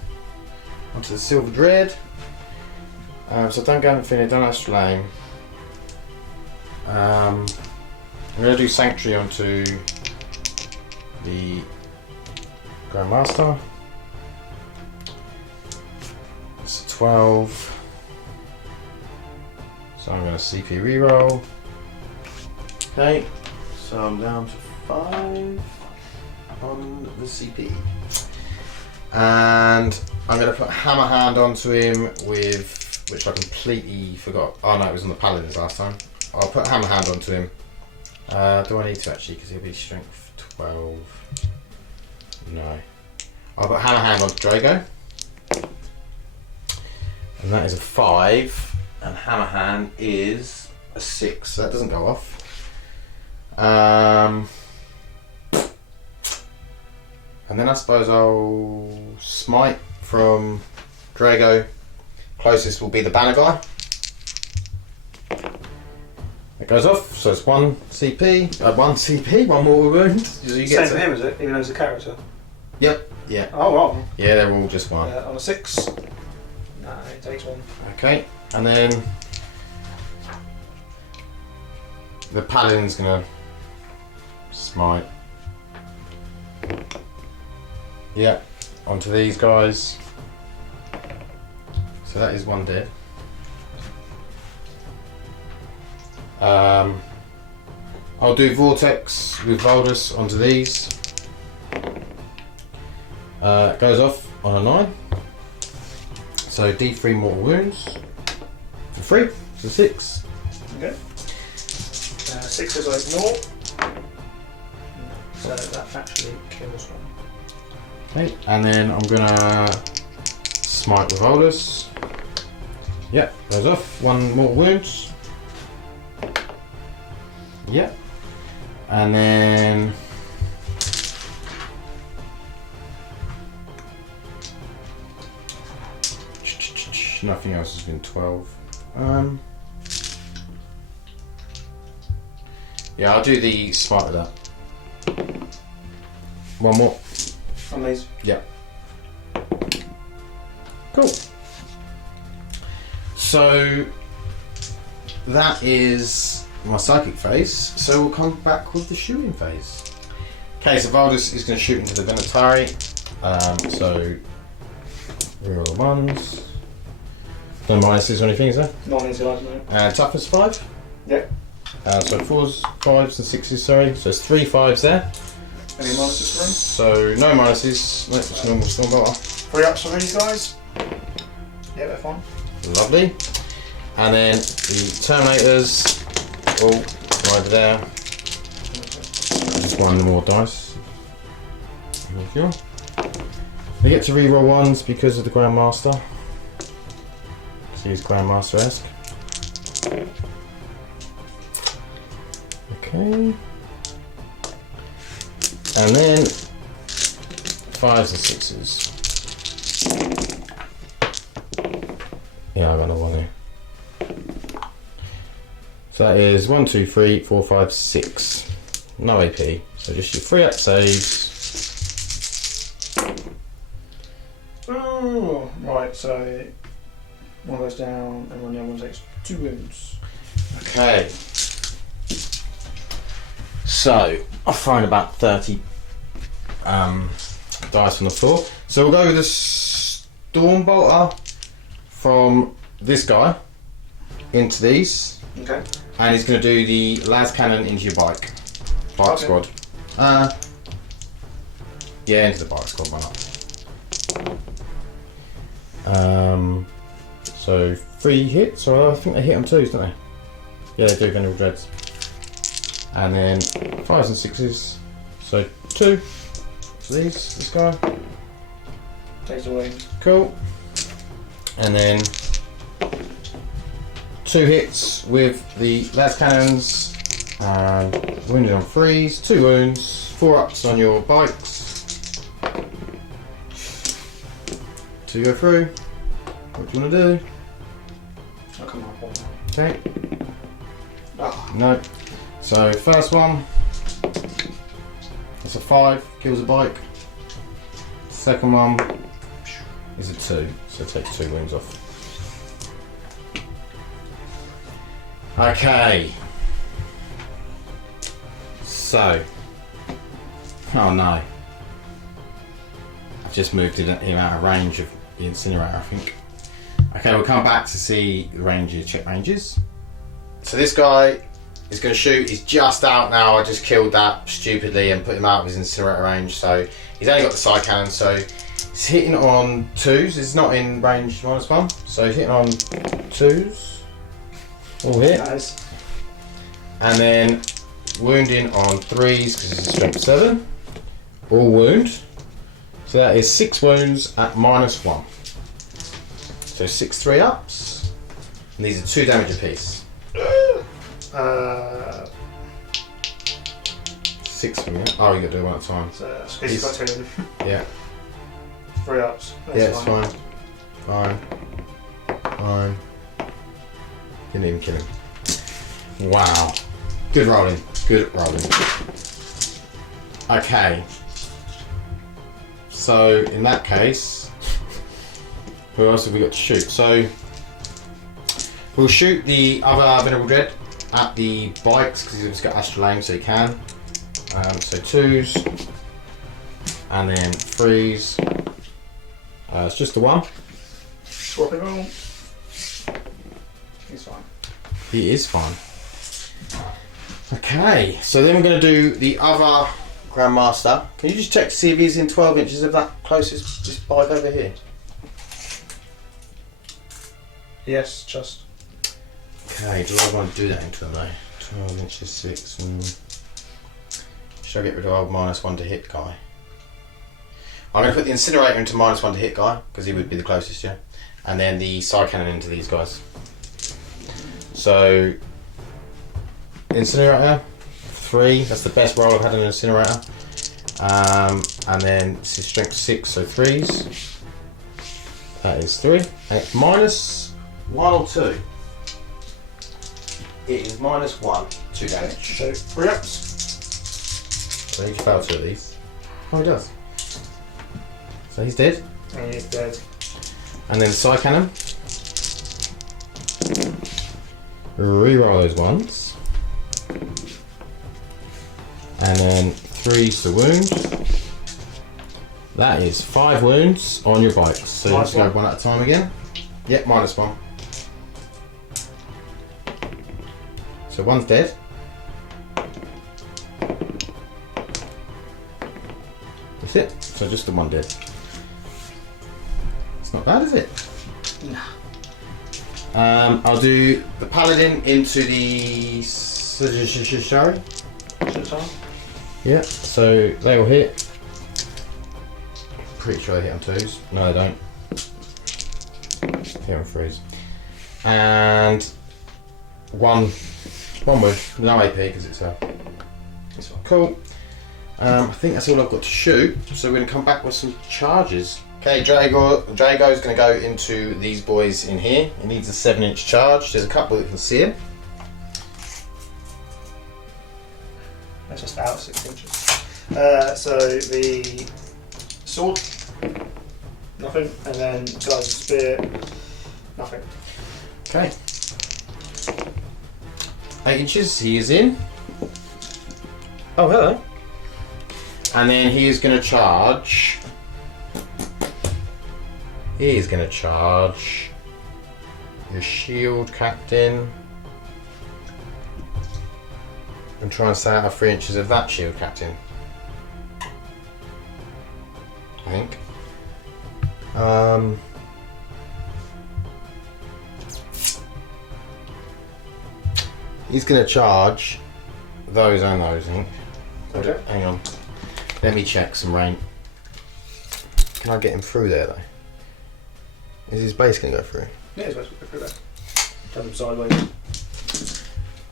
onto the Silver Dread. So don't go Infinity, don't Astral Aim. I'm going to do Sanctuary onto the Grandmaster. It's a 12. So I'm going to CP reroll. Okay, so I'm down to 5 on the CP. And I'm going to put Hammer Hand onto him with, which I completely forgot. Oh no, it was on the Paladins last time. I'll put Hammer Hand onto him. Do I need to actually, because he'll be strength 12. No. I'll put Hammer Hand onto Drago. And that is a 5. And Hammer Hand is a 6. So that doesn't go off. And then I suppose I'll smite from Drago. Closest will be the banner guy. It goes off, so it's 1 CP, 1 CP, 1 mortal wound. So you Same get for him, is it? Even though he's a character. Yep. Yeah. Oh, well. Yeah, they're all just one. On a 6. No, it takes 1. Okay, and then the paladin's gonna smite. Yeah, onto these guys. So that is 1 dead. I'll do Vortex with Valdus onto these. Goes off on a 9. So D3 mortal wounds for free, so 6. Okay. 6s I ignore. So that actually kills 1. Okay, and then I'm gonna smite with Valdus. Yep, goes off. 1 mortal wounds. Yep. And then nothing else has been 12. Yeah, I'll do the smite with that. 1 more. On these. Yeah. Cool. So that is my psychic phase. So we'll come back with the shooting phase. Okay, so Valdus is going to shoot into the Venatari. So reroll the 1s. No minuses or anything, is there? Not easy, no. And toughness 5. Yep. So 4s, 5s, and 6s. Sorry. So it's 3 5s there. Any minuses for him? So no minuses. No, it's normal storm bolter. 3 ups for these guys. Yeah, they're fine. Lovely. And then the Terminators, all right there. Just 1 more dice. There we go. They get to reroll 1s because of the Grandmaster. So he's Grandmaster-esque. Okay. And then 5s and 6s. Yeah, I got another 1 here. So that is 1, 2, 3, 4, 5, 6. No AP. So just your 3 up saves. Oh, right, so 1 goes down and the other one takes 2 wounds. Okay. So I've thrown about 30 dice on the floor. So we'll go with the Storm Bolter from this guy into these. Okay. And he's going to do the las cannon into your bike squad. Yeah, into the bike squad, why not? So 3 hits, or I think they hit on 2s, don't they? Yeah, they do, Venerable Dreads. And then 5s and 6s, so 2. So this guy. Takes away. Cool. And then 2 hits with the las cannons, and wounded on 3s, 2 wounds, 4 ups on your bikes. 2 go through. What do you want to do? I'll come up one. Okay. Oh. No. So first one, that's a 5, kills a bike. Second one is a 2, so it takes 2 wounds off. Okay. So, oh no, I've just moved him out of range of the incinerator, I think. Okay, we'll come back to see the ranges, check ranges. So this guy is going to shoot. He's just out now. I just killed that stupidly and put him out of his incinerator range. So he's only got the side cannon. So he's hitting on 2s. He's not in range -1. So he's hitting on 2s. All hit. Nice. And then wounding on 3s because it's a strength 7. All wound. So that is 6 wounds at -1. So 6 3 ups. And these are 2 damage apiece. 6 from you. Oh, you got to do 1 at a time. So he's got 2. Yeah. 3 ups. That's Yeah, it's fine. Fine. Didn't even kill him. Wow. Good rolling. Good rolling. Okay. So in that case, who else have we got to shoot? So we'll shoot the other Venerable Dread at the bikes because he's got astral aim, so he can. So 2s and then 3s. It's just the one. Swap it all. He's fine. He is fine. Okay, so then we're going to do the other Grandmaster. Can you just check to see if he's in 12 inches of that closest this bike over here? Yes, just. Okay, do I want to do that into them though? 12 inches 6 and... Should I get rid of old -1 to hit guy? I'm going to put the incinerator into -1 to hit guy because he would be the closest, yeah. And then the side cannon into these guys. So incinerator 3. That's the best roll I've had in an incinerator. And then this is strength 6, so 3s. That is 3. And it's -1 or 2. It is -1, 2 damage. So 3 ups. So he failed 2 of these. Oh, he does. So he's dead. And he's dead. And then side cannon. Reroll those ones. And then 3's the wound. That is 5 wounds on your bike. So let's go one at a time again. Yep, -1. So one's dead. That's it. So just the one dead. It's not bad, is it? No. I'll do the paladin into the Shari. Yeah. So they will hit. Pretty sure they hit on 2s. No, they don't. Hit on 3s. And one wound. No AP because it's a. This one. Cool. I think that's all I've got to shoot. So we're going to come back with some charges. Okay, Drago's going to go into these boys in here. He needs a 7-inch charge. There's a couple that can see him. That's just out 6 inches. So the sword, nothing, and then guy's spear, nothing. Okay. 8 inches, he is in. Oh, hello. And then he is going to charge. He is going to charge your shield captain and try and stay out of 3 inches of that shield captain. I think. He's going to charge those and those, I think. Okay. Hang on. Let me check some rain. Can I get him through there though? Is his base going to go through? Yeah, he's supposed to go through that. Turn him sideways.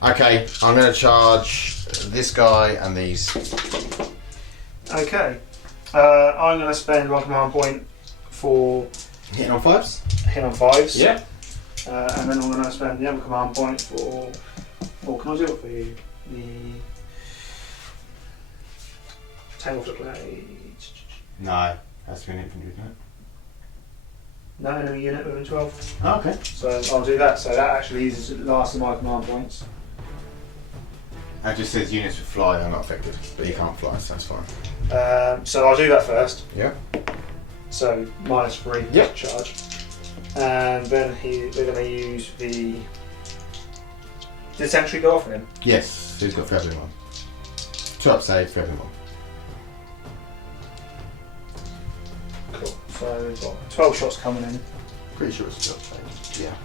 Okay, I'm going to charge this guy and these. Okay. I'm going to spend 1 command point for Hitting on 5s? hit on 5s. Yeah. And then I'm going to spend the other command point for. Or can I do it for you? The. Tangle for blade. No, has to be an infantry, isn't it? No, enemy unit within 12. Oh, okay. So I'll do that. So that actually uses the last of my command points. It just says units with fly are not affected, but you can't fly, so that's fine. So I'll do that first. Yeah. So -3 Yep. charge. And then we're going to use the. Did Sentry go off for him? Yes, so he's got for everyone. 2 up save for everyone. Cool. So we've got 12 shots coming in. Pretty sure it's 2 up save. Yeah.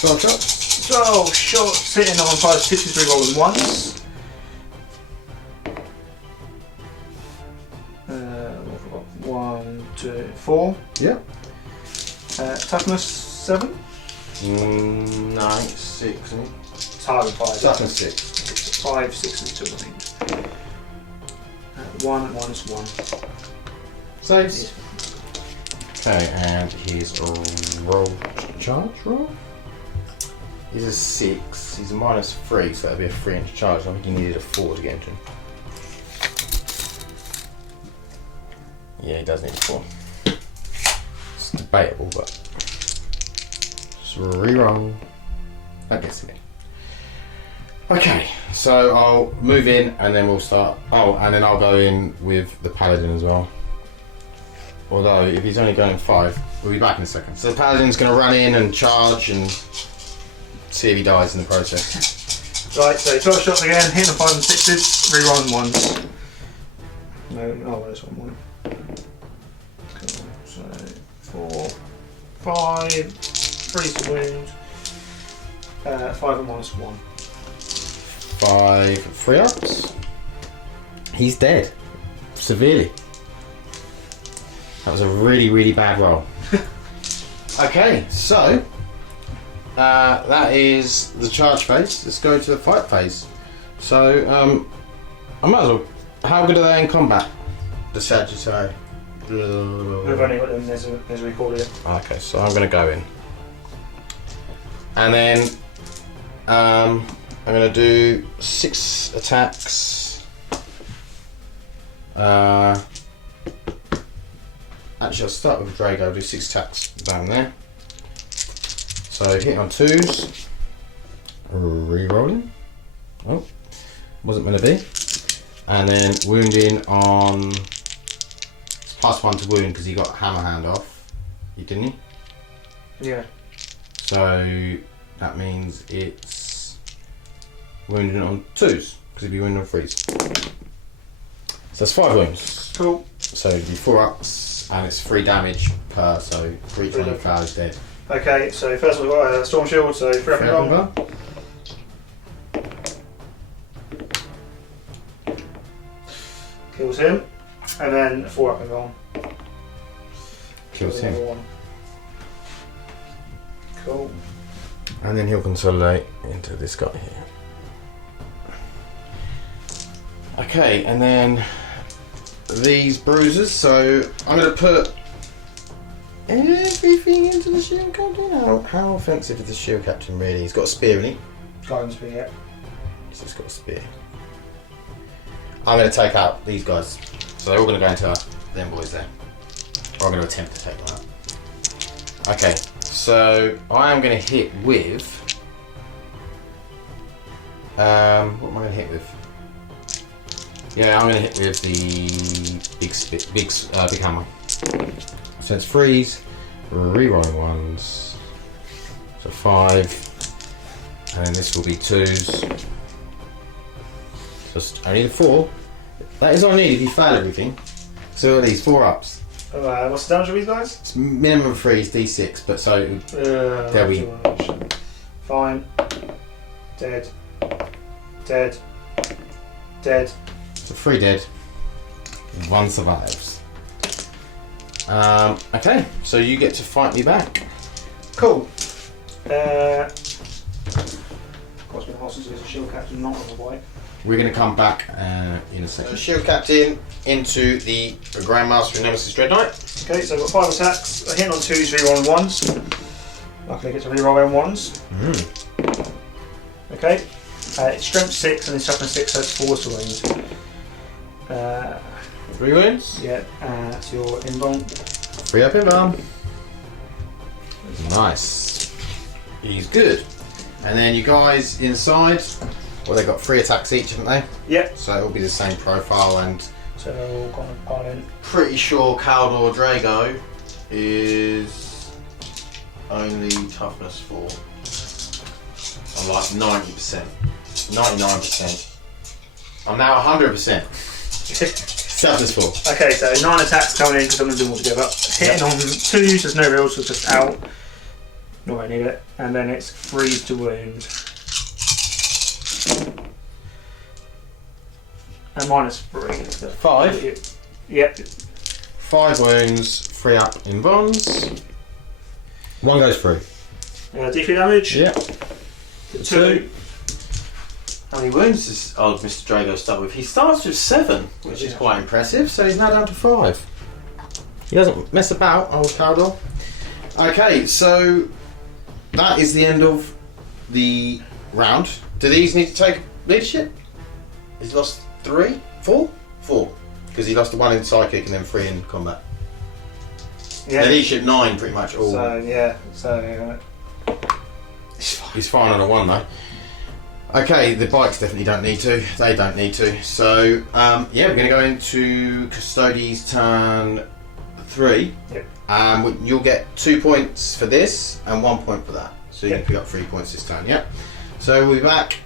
12 shots? 12 shots sitting on 563 rolling once. We've got 1, 2, 4. Yeah. Toughness 7. No, 6, isn't it? It's higher than 5. Toughness 6. 5, 6 is 2, I think. 1 -1. Saves. Okay, and his roll charge roll? He's a 6. He's a -3, so that'd be a 3-inch charge. I think he needed a 4 to get into him. Yeah, he does need 4. It's debatable, but just reroll. That gets to me. Okay, so I'll move in and then we'll start. Oh, and then I'll go in with the paladin as well. Although if he's only going 5, we'll be back in a second. So the paladin's going to run in and charge and see if he dies in the process. Right, so 12 shots again, hitting on 5 and 6s, rerolling 1s. No, there's 1. Cool. So 4, 5, 3 to wound, 5 and -1. 5 free ups. He's dead. Severely. That was a really, really bad roll. Okay, so that is the charge phase. Let's go to the fight phase. So I might as well. How good are they in combat? The Sagittarius. We've only got them as we call it. Okay, so I'm going to go in. And then I'm going to do 6 attacks. Actually, I'll start with Drago. I'll do 6 attacks down there. So hitting on 2s. Rerolling. Oh, wasn't meant to be. And then wounding on +1 to wound because he got hammer hand off. You didn't he? Yeah. So that means it's wounding on 2s because he'd be wounding on 3s. So that's 5 wounds. Cool. So it'd be 4 ups and it's 3 damage per. So for each one you foul is dead. Okay, so first we've got a Storm Shield, so 3 up and down. Kills him, and then 4 up and gone. Kills him. Cool. And then he'll consolidate into this guy here. Okay, and then these bruises. So I'm going to put everything into the shield captain. How offensive is the shield captain really? He's got a spear, hasn't he? Guidance spear, yeah. He's just got a spear. I'm going to take out these guys. So they're all going to go into them boys there. Or I'm going to attempt to take them out. Okay, so I am going to hit with... what am I going to hit with? Yeah, I'm going to hit with the big hammer. So it's 3s, rerolling 1s. So 5. And then this will be 2s. Just only the 4. That is all I need if you fail everything. So at least 4 ups. What's the damage of these guys? It's minimum of 3 is D6, but so there we. Fine. Dead. Dead. Dead. So 3 dead. 1 survives. Okay, so you get to fight me back. Cool. Of course, my horses is a shield captain, not on the white. We're going to come back in a second. Shield captain into the Grandmaster Nemesis Dread Knight. Okay, so I've got 5 attacks. I hit on 2s, reroll on 1s. Luckily, I get to reroll on 1s. Okay, it's strength 6 and it's toughness 6, so it's 4 to wound. 3 wounds? Yeah, that's your invuln. 3 up invuln. Nice. He's good. And then you guys inside. Well, they've got 3 attacks each, haven't they? Yep. So it'll be the same profile, and so they're all going to pile in. Pretty sure Caldor Drago is only toughness 4. I'm like 90%, 99%. I'm now 100%. Toughness 4. Okay, so 9 attacks coming in because I'm going to do them all together. Hitting on 2s, there's no reels, so it's just out. Not really need it. And then it's 3 to wound. And -3. 5? Yep. 5 wounds, 3 up in bonds. 1 goes through. D3 damage? Yep. 2. How many wounds does old Mr. Drago start with? He starts with 7, which is quite impressive, so he's now down to 5. He doesn't mess about, old Caldor. Okay, so that is the end of the round. Do these need to take leadership? He's lost 3? 4? 4. because he lost the 1 in psychic and then 3 in combat. Yeah. Leadership 9 pretty much all. So yeah, He's fine on a 1 though. Okay, the bikes definitely don't need to. They don't need to. So yeah, we're going to go into Custodes turn 3. Yep. You'll get 2 points for this and 1 point for that. So you Yep. can pick up 3 points this turn. Yeah. So we'll be back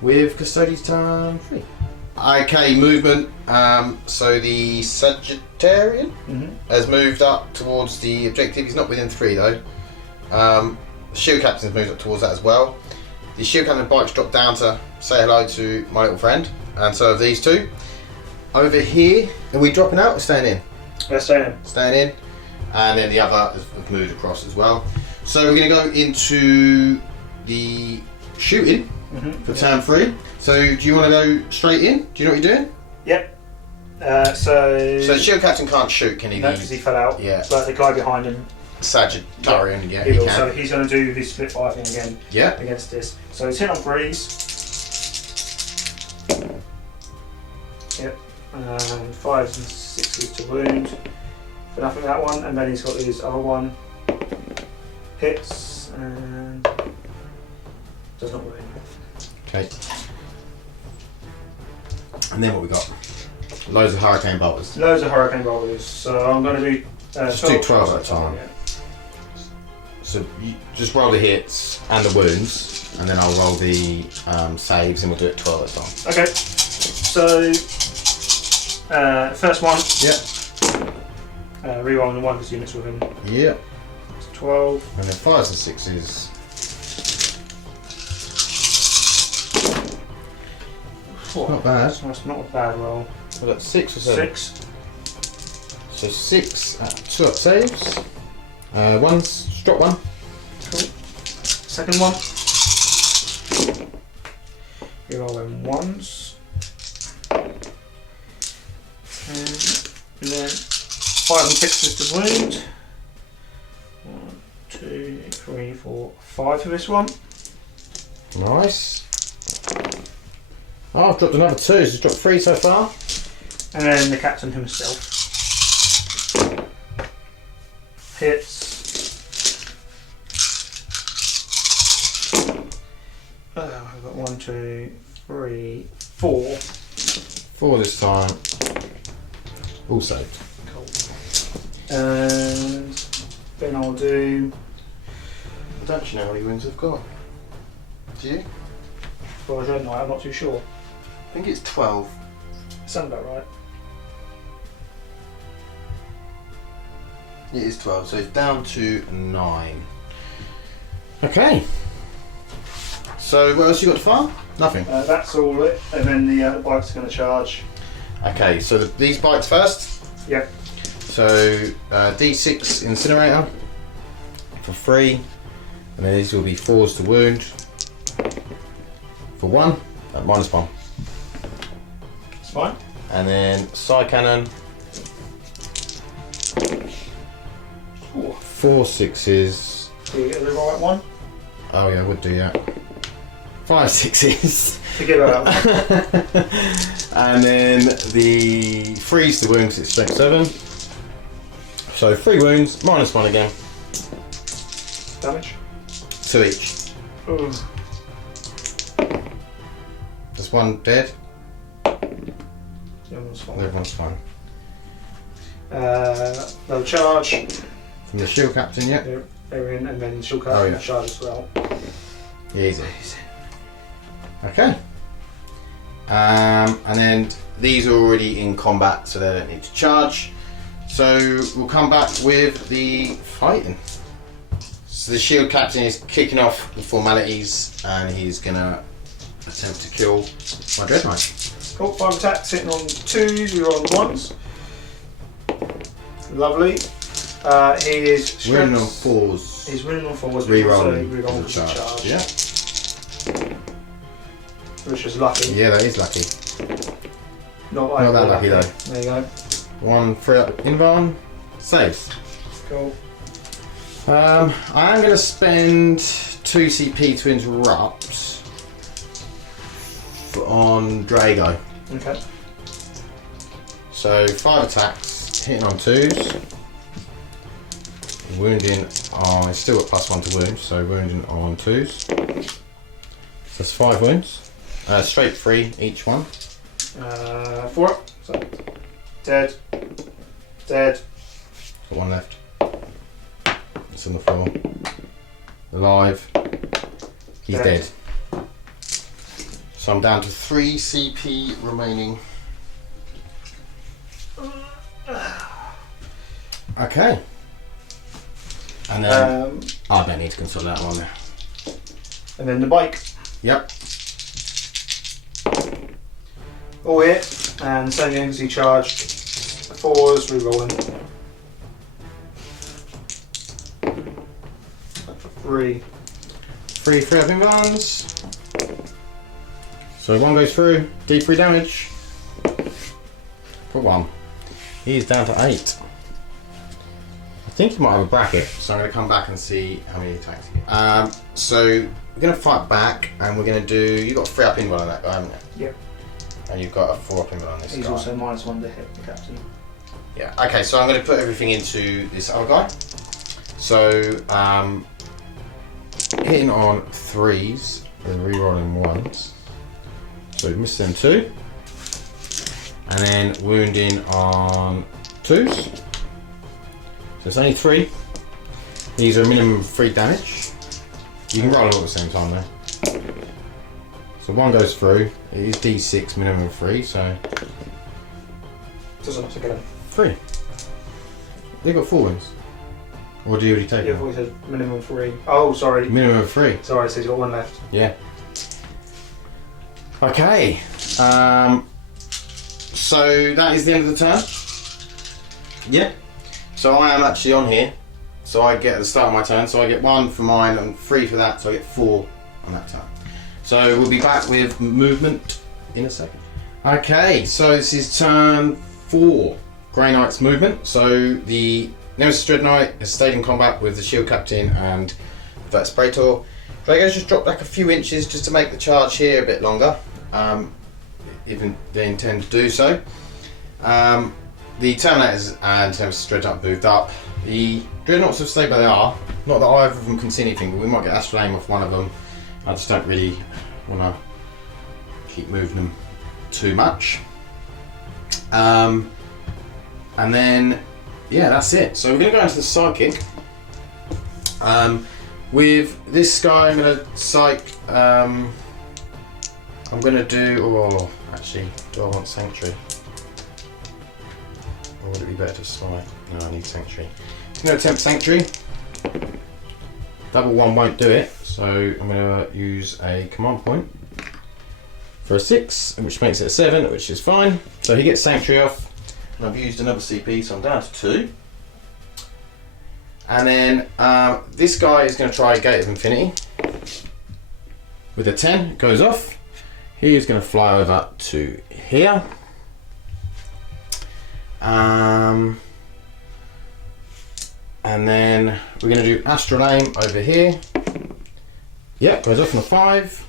with Custodes turn 3. Okay, movement. So the Sagittarian has moved up towards the objective. He's not within 3 though. The Shield Captain's moved up towards that as well. The Shield Captain bikes dropped down to say hello to my little friend, and so have these two. Over here, are we dropping out or staying in? They're staying in. Staying in. And then the other has moved across as well. So we're going to go into the shooting for turn 3. So do you want to go straight in? Do you know what you're doing? Yep. So the Shield Captain can't shoot, can he? No, because he fell out. Yeah. But the guy behind him, Sagittarian, yeah, he he will. can. So he's going to do this split fire thing again. Yeah. Against this. So he's hit on 3s. Yep. 5s and 6s to wound. For nothing that one, and then he's got his other one. Hits and does not wound. Okay. And then what we got? Loads of hurricane bolters. Loads of hurricane bolters. So I'm going to do. Just do 12 at a time. Yeah. So you just roll the hits and the wounds, and then I'll roll the saves, and we'll do it 12 at a time. Okay. So first one. Yep. Rerolling the 1 because units with him. Yep. It's 12. And then 5s and 6s. Not bad. That's not a bad roll. So that's 6 or 7? 6. So 6 at 2 up saves. Ones, drop 1. Cool. Second one. Rerolling 1s. And then 5 and 6s to wound. 1, 2, 3, 4, 5 for this one. Nice. Oh, I've dropped another 2, so it's dropped 3 so far. And then the captain himself. Hits. I've got 1, 2, 3, 4. 4 this time. All saved. Cool. And then I'll do. I don't actually know how many wounds I've got. Do you? Well, I don't know, I'm not too sure. I think it's 12. Sounds about right. It is 12, so it's down to 9. Okay. So what else you got to fire? Nothing. That's all it, and then the bike's going to charge. Okay, so these bikes first. Yep. So D6 incinerator for 3, and then these will be 4s to wound for 1 at -1. It's fine. And then Psy Cannon. 4 6s. Do you get the right one? Oh yeah, I would do that. 5 6s. Forget about that one. And then the 3s to wound because it's strength 7. So 3 wounds, -1 again. Damage? 2 each. Ooh. There's 1 dead. The other one's fine. Everyone's fine. They'll charge. From the Shield Captain, yeah? They're in, and then she'll captain charge as well. Easy. Okay. And then these are already in combat, so they don't need to charge. So we'll come back with the fighting. So the Shield Captain is kicking off the formalities, and he's gonna attempt to kill my Dread Knight. Cool, 5 attacks, sitting on 2s, you're on 1s. Lovely. He is Winning on 4s. He's winning on 4s, Rerolling rerolling the charge. Yeah. Which is lucky. Yeah, that is lucky. Not that lucky though. There you go. 1 free up Invarn. Saves. Cool. I am going to spend 2 CP to interrupt on Drago. Okay. So 5 attacks, hitting on 2s, wounding on, it's still at +1 to wound, so wounding on 2s. So that's 5 wounds, straight 3 each one. 4. So, dead. Dead. Got 1 left. It's on the floor. Alive. He's dead. So I'm down to 3 CP remaining. Okay. And then I don't need to console that one there. And then the bike. Yep. All hit, and same thing as he charged. 4s, rerolling. 3. 3 free-upping runs. So 1 goes through, D3 damage. For 1. He's down to 8. I think he might have a bracket, so I'm going to come back and see how many attacks he gets. So we're going to fight back, and we're going to do. You've got a 3-up invul on that guy, haven't you? Yep. And you've got a 4-up invul on this He's guy. also -1 to hit the captain. Yeah. Okay, so I'm going to put everything into this other guy. So hitting on 3s and rerolling 1s. So we missed them 2. And then wounding on 2s. So it's only 3. These are a minimum of 3 damage. You can roll all at the same time though. So 1 goes through. It is D6 minimum of 3, so Doesn't have to go. 3. They've got 4 wounds. Or do you already take Yeah, I them? thought he said minimum 3. Oh, sorry. Minimum of 3. Sorry, so he's got 1 left. Yeah. Okay. So that is the end of the turn. Yeah. So I am actually on here. So I get at the start of my turn. So I get 1 for mine and 3 for that. So I get 4 on that turn. So we'll be back with movement in a second. Okay. So this is turn 4. Grey Knight's movement. So the Nemesis Dread Knight has stayed in combat with the Shield Captain and Vertus Praetor. Drago's just dropped back a few inches just to make the charge here a bit longer, even they intend to do so. The Terminators and Nemesis Dreadnought moved up. The Dreadnoughts have stayed where they are. Not that either of them can see anything, but we might get Astral Aim off one of them. I just don't really want to keep moving them too much. And then, yeah, that's it. So we're going to go into the Sidekick. With this guy, I'm going to psych. I'm going to do. Oh, actually, do I want Sanctuary? Or would it be better to smite? No, I need Sanctuary. I'm going to attempt Sanctuary. Double 1 won't do it, so I'm going to use a command point for a 6, which makes it a 7, which is fine. So he gets Sanctuary off, and I've used another CP, so I'm down to 2. And then this guy is going to try Gate of Infinity. With a 10, it goes off. He is going to fly over to here. And then we're going to do Astral Aim over here. Yep, goes off on a 5.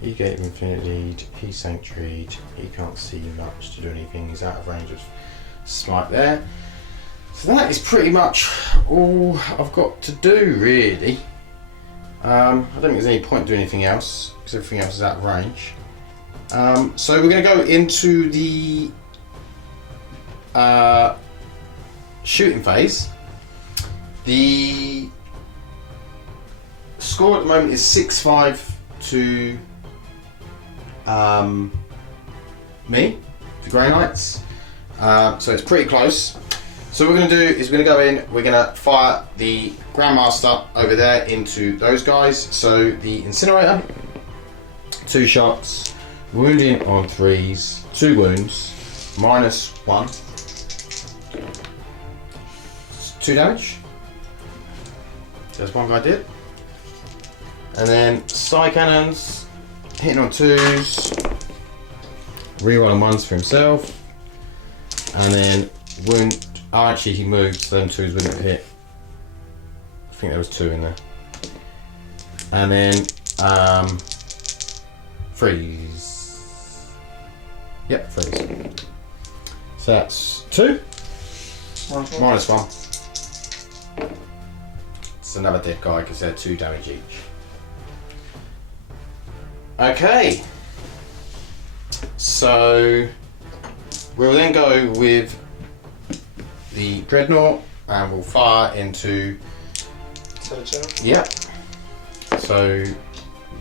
He Gate of Infinity, he Sanctuaried, he can't see much to do anything, he's out of range of smite there. So that is pretty much all I've got to do, really. I don't think there's any point doing anything else, because everything else is out of range. So we're going to go into the shooting phase. The score at the moment is 6-5 to me, the Grey Knights. So it's pretty close. So what we're going to do is we're going to go in, we're going to fire the Grandmaster over there into those guys. So the Incinerator, 2 shots, wounding on 3s, 2 wounds, -1, 2 damage. There's one guy dead. And then Psy Cannons, hitting on 2s, rerolling 1s for himself, and then wound. Oh, actually, he moved, so them 2s wouldn't have hit. think there was 2 in there. And then freeze. Yep, freeze. So that's 2. Minus 1. It's another dead guy because they're 2 damage each. Okay. So we'll then go with the Dreadnought and we'll fire into. Yep. So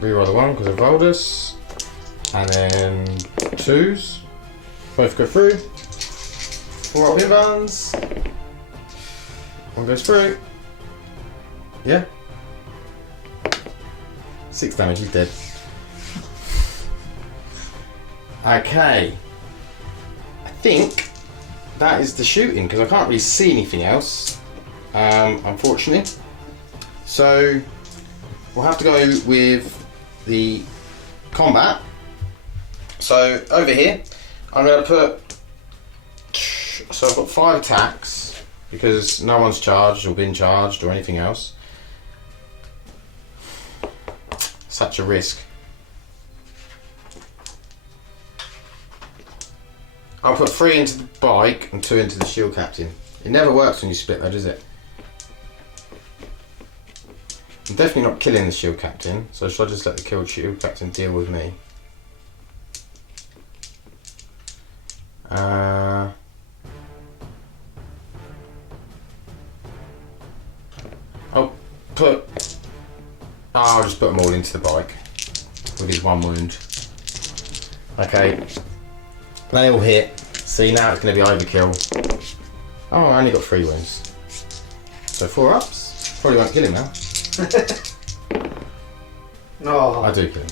reroll the 1 because of Voldus. And then 2s. Both go through. 4 up buns. 1 goes through. Yeah. 6 damage, he's dead. Okay. I think that is the shooting because I can't really see anything else, unfortunately. So we'll have to go with the combat. So over here, I'm going to put. So I've got 5 attacks because no one's charged or been charged or anything else. Such a risk. I'll put 3 into the bike and 2 into the shield captain. It never works when you split though, does it? I'm definitely not killing the shield captain, so should I just let the killed shield captain deal with me? I'll just put them all into the bike with his 1 wound. Okay, they all hit. See, now it's going to be overkill. Oh, I only got 3 wounds. So 4 ups. Probably won't kill him now. No. I do kill him.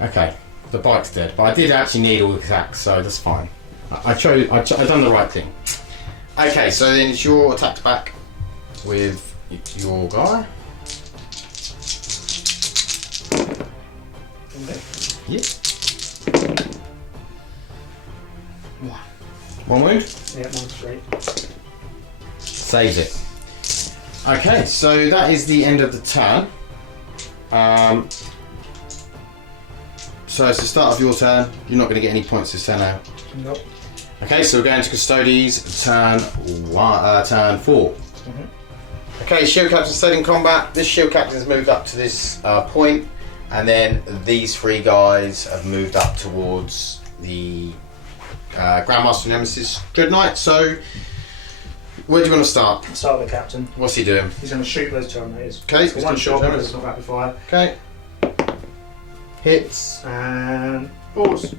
Okay, the bike's dead, but I did actually need all the attacks, so that's fine. I've done the right thing. Okay, so then it's your attack back with your guy. Yeah. 1 wound? Yeah, -3. Saves it. Okay, so that is the end of the turn. So it's the start of your turn. You're not going to get any points this turn now. Nope. Okay, so we're going to Custodes, turn 4. Okay, shield captain stayed in combat. This shield captain has moved up to this point, and then these 3 guys have moved up towards the Grandmaster Nemesis Dreadnought. So, where do you want to start? Start with the captain. What's he doing? He's going to shoot those Terminators. Okay, he's got 1 shot, but it's not rapid fire. Okay. Hits. And balls.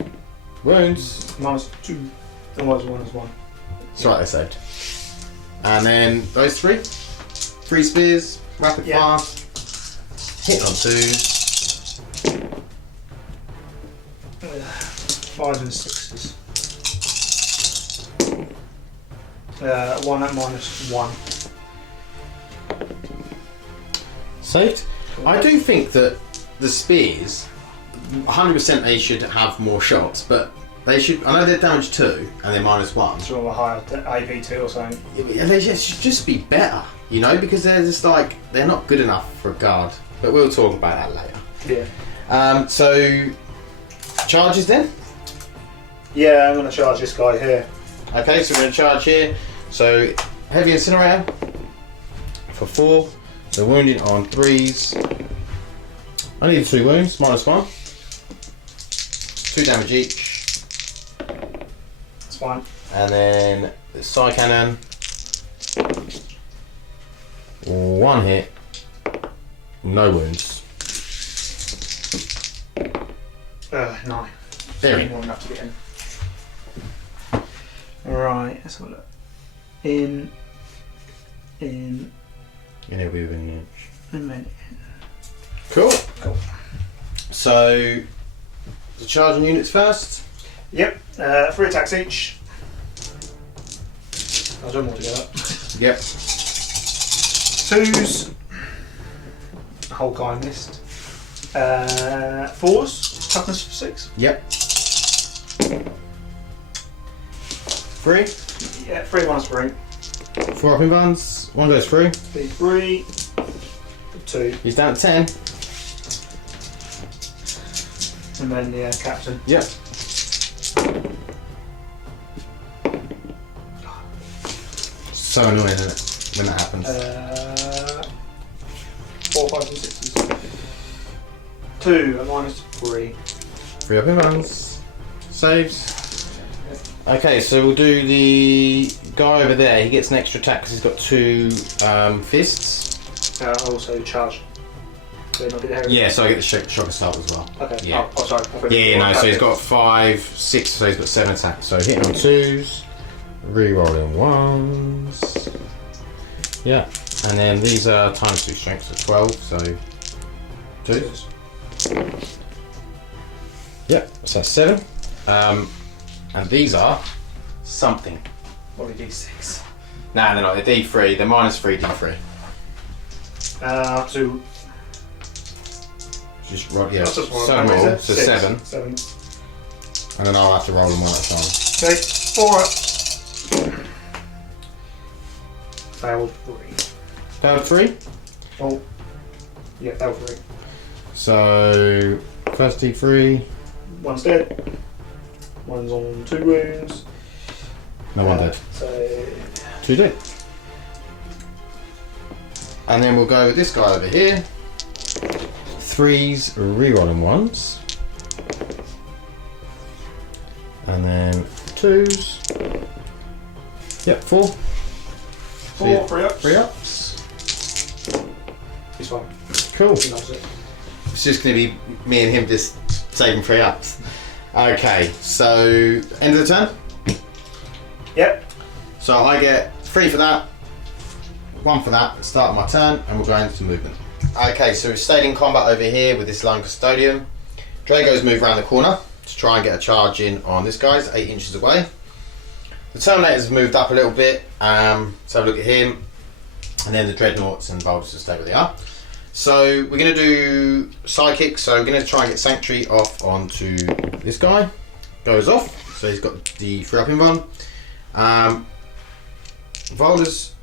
Wounds. -2. And was 1 as 1. That's right, they saved. And then those 3. 3 spears, rapid fire. Hit on 2. 5s and 6s. 1 at -1. Saved. I do think that the spears, 100% they should have more shots, but they should. I know they're damage 2 and they're -1. Sort of a higher AP2 or something. Yeah, they should just be better, you know, because they're just like they're not good enough for a guard. But we'll talk about that later. Yeah. So charges then. Yeah, I'm going to charge this guy here. Okay, so we're going to charge here. So heavy incinerator for 4. So wounding on 3s. I need 2 wounds, -1. 2 damage each. That's fine. And then the side cannon. 1 hit. No wounds. 9. Very. More enough to get in. Right, let's have a look. In. And it'll be within the inch. And then Cool. So, the charging units first. Yep, 3 attacks each. I'll do them all together. Yep. 2s. Whole guy missed. 4s. Toughness 6. Yep. 3. Yeah, 3 -3. 4 up in buns. 1 goes through. D3. 2. He's down to 10. And then the captain. Yep. So annoying, isn't it, when that happens? 4, 5, and 6s. 2 and -3. 3 up in buns. Saves. Okay, so we'll do the guy over there. He gets an extra attack because he's got 2 fists. Also charge. So not get the Yeah, so I get the shock assault as well. Okay. Yeah. Oh, sorry. Yeah, no, so he's got 5, 6, so he's got 7 attacks. So hitting on 2s, re-rolling 1s. Yeah, and then these are times 2 strength, so 12, so 2s. Yep, so that's 7. And these are something. What are D6? Nah, they're not. They're D3. They're -3 D3. To Just roll, yeah. That's just one. So How many is roll, it? so 6. 7. 7. And then I'll have to roll them one at a time. Okay, 4 up. Failed 3. Failed 3. Oh. Yeah, failed 3. So first D3. 1's dead. 1's on 2 wounds. No one dead. So 2 dead. And then we'll go with this guy over here. 3s, re-rolling 1s. And then 2s. Yep, 4. 4, 3 ups. 3 ups. He's fine. Cool. He loves it. It's just going to be me and him just saving 3 ups. Okay, so end of the turn. Yep. So I get 3 for that, 1 for that, start of my turn, and we'll go into movement. Okay, so we've stayed in combat over here with this lone custodian. Drago's moved around the corner to try and get a charge in on this guy. He's 8 inches away. The Terminators have moved up a little bit, so have a look at him. And then the Dreadnoughts and Vultures will stay where they are. So we're going to do Psychic, so we're going to try and get Sanctuary off onto this guy. Goes off, so he's got the 3 up in one. Vultures,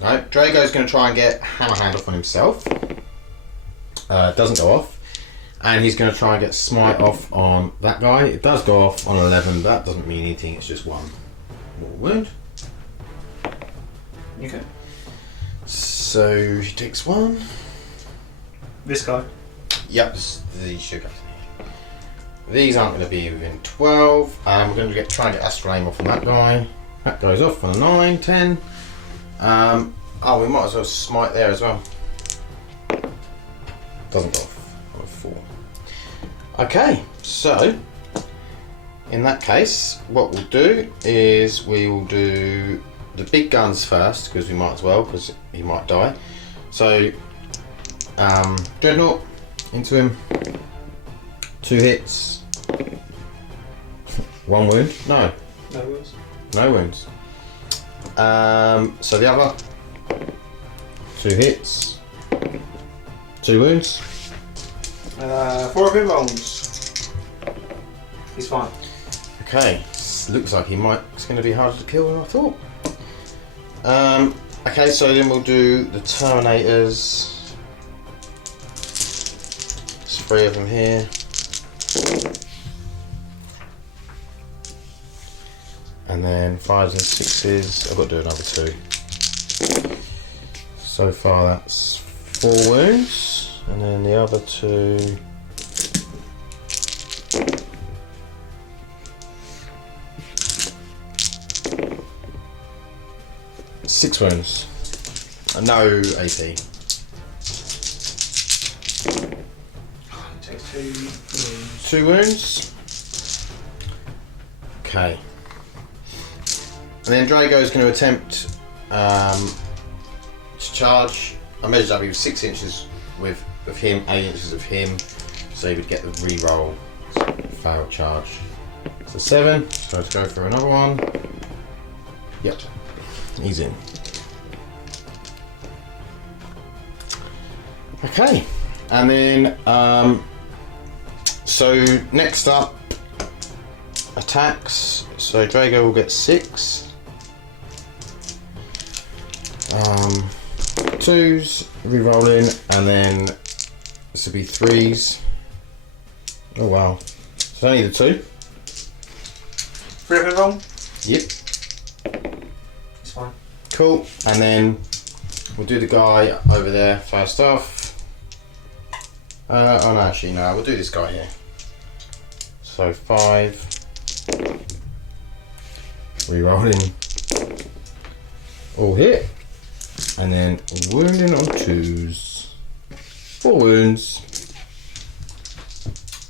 no, Drago's going to try and get Hammerhand off on himself. Doesn't go off. And he's going to try and get Smite off on that guy. It does go off on 11, that doesn't mean anything, it's just 1 more wound. Okay. So he takes 1. This guy. Yep, these should go. These aren't going to be within 12. We're going to try and get Astral Aim off on that guy. That goes off on a 9, 10. Oh, we might as well Smite there as well. Doesn't go off on a 4. Okay, so in that case, what we'll do is we will do the big guns first, because we might as well, because he might die. So Dreadnought into him, 2 hits, 1 wound. No wounds. No wounds. So the other 2 hits, 2 wounds. 4 of him rolls. He's fine. Okay, looks like it's going to be harder to kill than I thought. Okay, so then we'll do the Terminators. There's 3 of them here. And then 5s and 6s. I've got to do another 2. So far that's 4 wounds. And then the other 2. Six wounds. No AP. Takes 2 wounds. 2 wounds. Okay. And then Drago's going to attempt to charge. I measured up, he was 6 inches of him, 8 inches of him, so he would get the re-roll. Failed charge. So 7. So let's go for another one. Yep. He's in. Okay, and then so next up, attacks. So Drago will get 6. 2s, re-rolling, and then this will be 3s. Oh wow. So only the 2. 3 of them wrong? Yep. It's fine. Cool. And then we'll do the guy over there first off. Oh no, actually no, we'll do this guy here. So 5. Re-rolling. All hit. And then wounding on 2s. 4 wounds.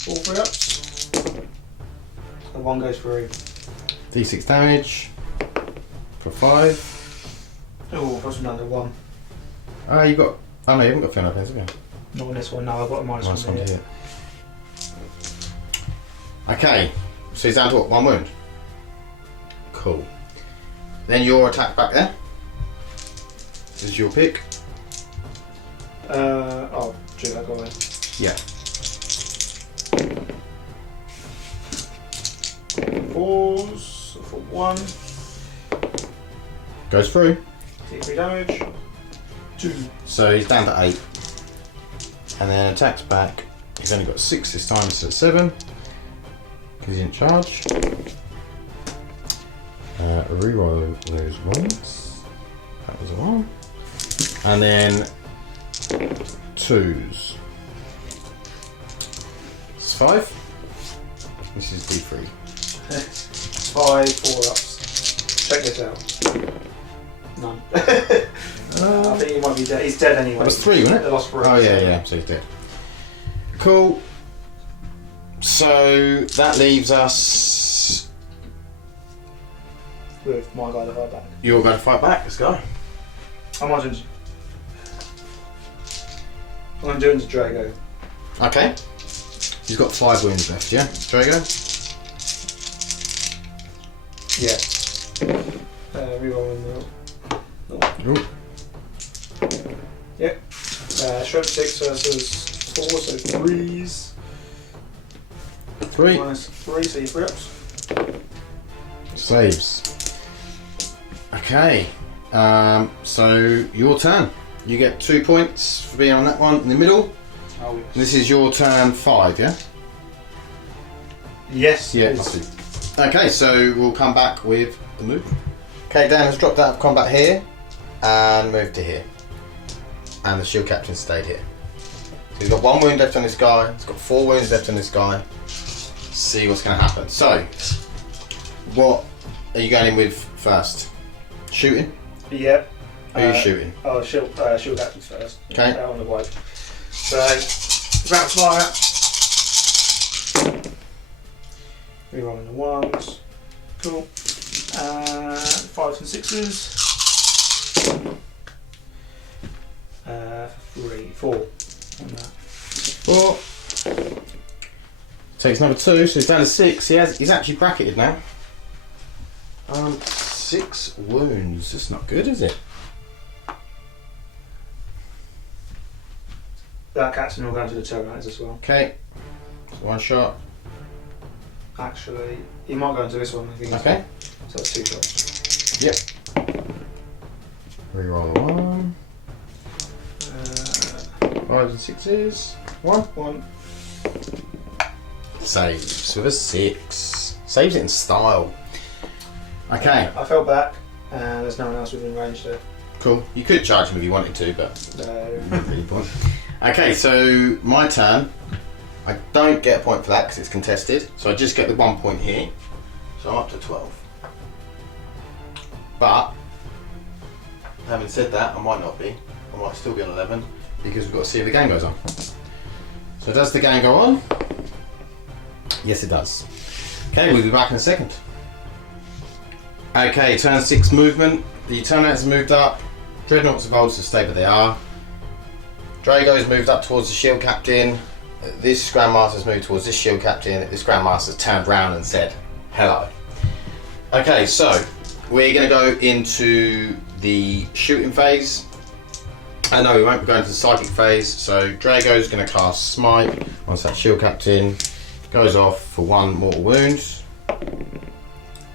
All 3 ups. The 1 goes through. D6 damage. For 5. Oh, first one under 1. Ah, you got. Oh no, you haven't got Fenrir pens, have you? Not on this one, no, I've got a minus Nice one one to here. hit. Okay, so he's down to what? 1 wound. Cool. Then your attack back there. This is your pick. Oh, true, that got away. Yeah. 4s for 1. Goes through. Take 3 damage. 2. So he's down to 8. And then attacks back. He's only got 6 this time instead of 7. Because he didn't charge. Reroll those ones. That was a 1. And then 2s. It's 5. This is D3. 5 4-ups. Check this out. None. I think he might be dead. He's dead anyway. That was 3, wasn't it? They lost 3. Oh yeah, so he's dead. Cool. So that leaves us. With my guy to fight back. You're going to fight back. Let's go. I'm going to do it to Drago. Okay. He's got 5 wounds left, yeah? Drago? Yeah. Rerolling the. Ooh. Yep. Strength 6 versus 4, so 3s. 3. Minus 3, so you 3 ups. Saves. Okay. So your turn. You get 2 points for being on that one in the middle. Oh, yes. This is your turn 5, yeah? Yes. Yeah. it is. Okay, so we'll come back with the move. Okay, Dan has dropped out of combat here and moved to here. And the shield captain stayed here. So he's got 1 wound left on this guy, he's got 4 wounds left on this guy. See what's going to happen. So, what are you going in with first? Shooting? Yep. Who are you shooting? Oh, shield captains first. Okay. Out on the wide. So, round fire. Rerolling the 1s. Cool. 5s and 6s. 3, 4 on that. 4. Takes number 2, so he's down to 6. He's actually bracketed now. 6 wounds. That's not good, is it? That captain will go into the terminators as well. Okay. So 1 shot. Actually, he might go into this one. I think. Okay. So that's 2 shots. Yep. Reroll the 1. 5s and 6s. 1. 1. Saves with a 6. Saves it in style. Okay. I fell back, and there's no one else within range there. Cool. You could charge him if you wanted to, but not really point. Okay, so my turn. I don't get a point for that because it's contested, so I just get the 1 point here. So I'm up to 12. But having said that, I might not be. I might still be on 11 because we've got to see if the game goes on. So does the game go on? Yes, it does. Okay, we'll be back in a second. Okay, turn 6 movement. The Terminators moved up. Dreadnoughts evolved to stay where they are. Drago's moved up towards the shield captain. This Grandmaster's moved towards this shield captain. This Grandmaster's turned round and said, hello. Okay, so we're going to go into the shooting phase. No, we won't be going to the psychic phase. So Drago's going to cast Smite once that shield captain goes off for 1 mortal wound.